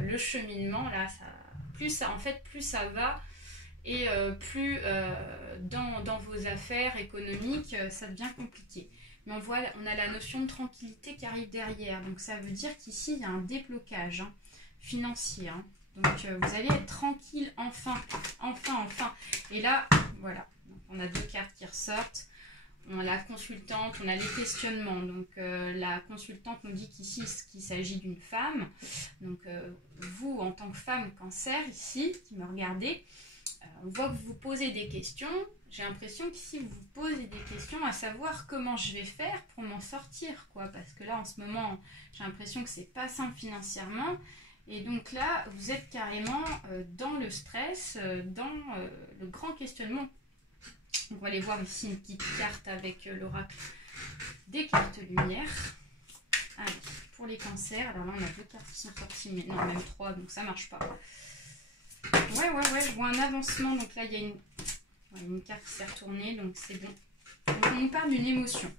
le cheminement là, plus ça va et plus dans vos affaires économiques ça devient compliqué. Mais on a la notion de tranquillité qui arrive derrière, donc ça veut dire qu'ici il y a un déblocage financier. Hein. Donc vous allez être tranquille enfin. Et là, voilà. Donc, on a deux cartes qui ressortent. On a la consultante, on a les questionnements. Donc la consultante nous dit qu'ici qu'il s'agit d'une femme. Donc vous, en tant que femme cancer ici, qui me regardez, on voit que vous vous posez des questions. J'ai l'impression qu'ici vous vous posez des questions à savoir comment je vais faire pour m'en sortir, quoi. Parce que là en ce moment, j'ai l'impression que c'est pas simple financièrement. Et donc là, vous êtes carrément dans le stress, dans le grand questionnement. On va aller voir ici une petite carte avec l'oracle des cartes lumière. Allez, pour les cancers, alors là on a deux cartes qui sont sorties, mais non, même trois, donc ça marche pas. Ouais, je vois un avancement, donc là il y a une carte qui s'est retournée, donc c'est bon. Donc on nous parle d'une émotion.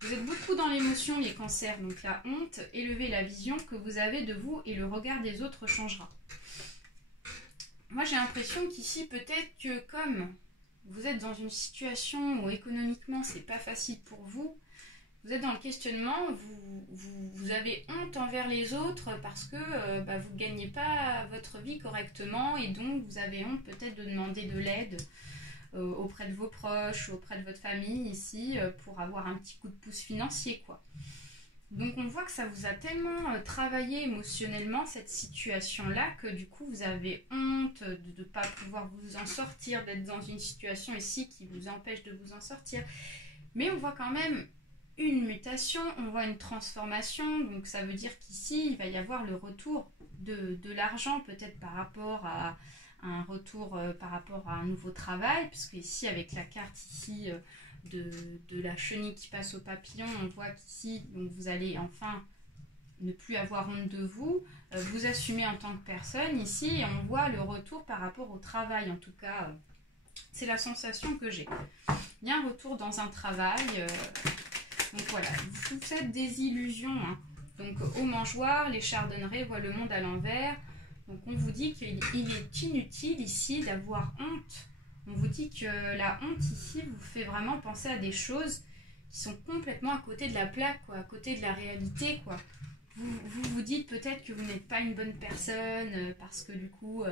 Vous êtes beaucoup dans l'émotion, les cancers, donc la honte, élevez la vision que vous avez de vous et le regard des autres changera. moi j'ai l'impression qu'ici peut-être que comme vous êtes dans une situation où économiquement c'est pas facile pour vous, vous êtes dans le questionnement, vous avez honte envers les autres parce que vous ne gagnez pas votre vie correctement et donc vous avez honte peut-être de demander de l'aide auprès de vos proches, auprès de votre famille ici pour avoir un petit coup de pouce financier quoi. Donc on voit que ça vous a tellement travaillé émotionnellement cette situation-là que du coup vous avez honte de ne pas pouvoir vous en sortir, d'être dans une situation ici qui vous empêche de vous en sortir. Mais on voit quand même une mutation, on voit une transformation, donc ça veut dire qu'ici il va y avoir le retour de l'argent peut-être par rapport à un retour par rapport à un nouveau travail, puisque ici avec la carte ici de la chenille qui passe au papillon, on voit qu'ici donc vous allez enfin ne plus avoir honte de vous, vous assumer en tant que personne ici, et on voit le retour par rapport au travail, en tout cas c'est la sensation que j'ai. Il y a un retour dans un travail, donc voilà, vous faites des illusions, hein. Donc au mangeoire, les chardonnerets voient le monde à l'envers, donc on vous dit qu'il est inutile ici d'avoir honte. On vous dit que la honte ici vous fait vraiment penser à des choses qui sont complètement à côté de la plaque, quoi, à côté de la réalité, quoi. Vous dites peut-être que vous n'êtes pas une bonne personne parce que du coup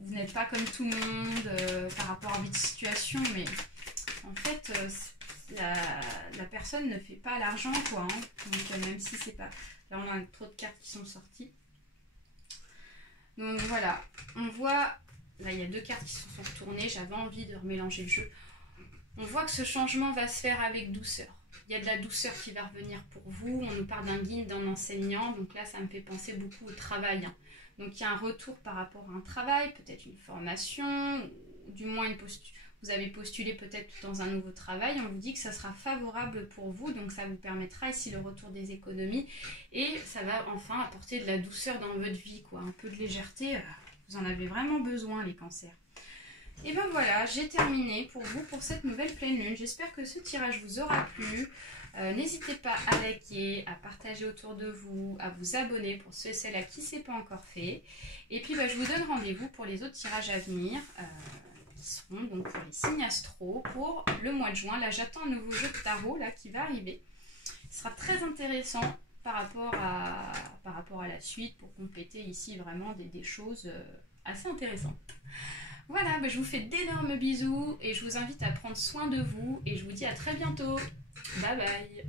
vous n'êtes pas comme tout le monde par rapport à votre situation, mais en fait la personne ne fait pas l'argent quoi, hein. Donc même si c'est pas... Là on a trop de cartes qui sont sorties. Donc voilà, on voit... Là, il y a deux cartes qui se sont retournées. J'avais envie de remélanger le jeu. On voit que ce changement va se faire avec douceur. Il y a de la douceur qui va revenir pour vous. On nous parle d'un guide, d'un enseignant. Donc là, ça me fait penser beaucoup au travail, hein. Donc il y a un retour par rapport à un travail, peut-être une formation, ou du moins vous avez postulé peut-être dans un nouveau travail. On vous dit que ça sera favorable pour vous. Donc ça vous permettra ici le retour des économies. Et ça va enfin apporter de la douceur dans votre vie, quoi. Un peu de légèreté. Vous en avez vraiment besoin, les cancers. Et ben voilà, j'ai terminé pour vous pour cette nouvelle pleine lune. J'espère que ce tirage vous aura plu. N'hésitez pas à liker, à partager autour de vous, à vous abonner pour ceux et celles à qui ce n'est pas encore fait. Et puis je vous donne rendez-vous pour les autres tirages à venir, qui seront donc pour les signes astro pour le mois de juin. Là, j'attends un nouveau jeu de tarot là, qui va arriver. Ce sera très intéressant par rapport à la suite pour compléter ici vraiment des choses assez intéressantes. Voilà, je vous fais d'énormes bisous et je vous invite à prendre soin de vous et je vous dis à très bientôt. Bye bye.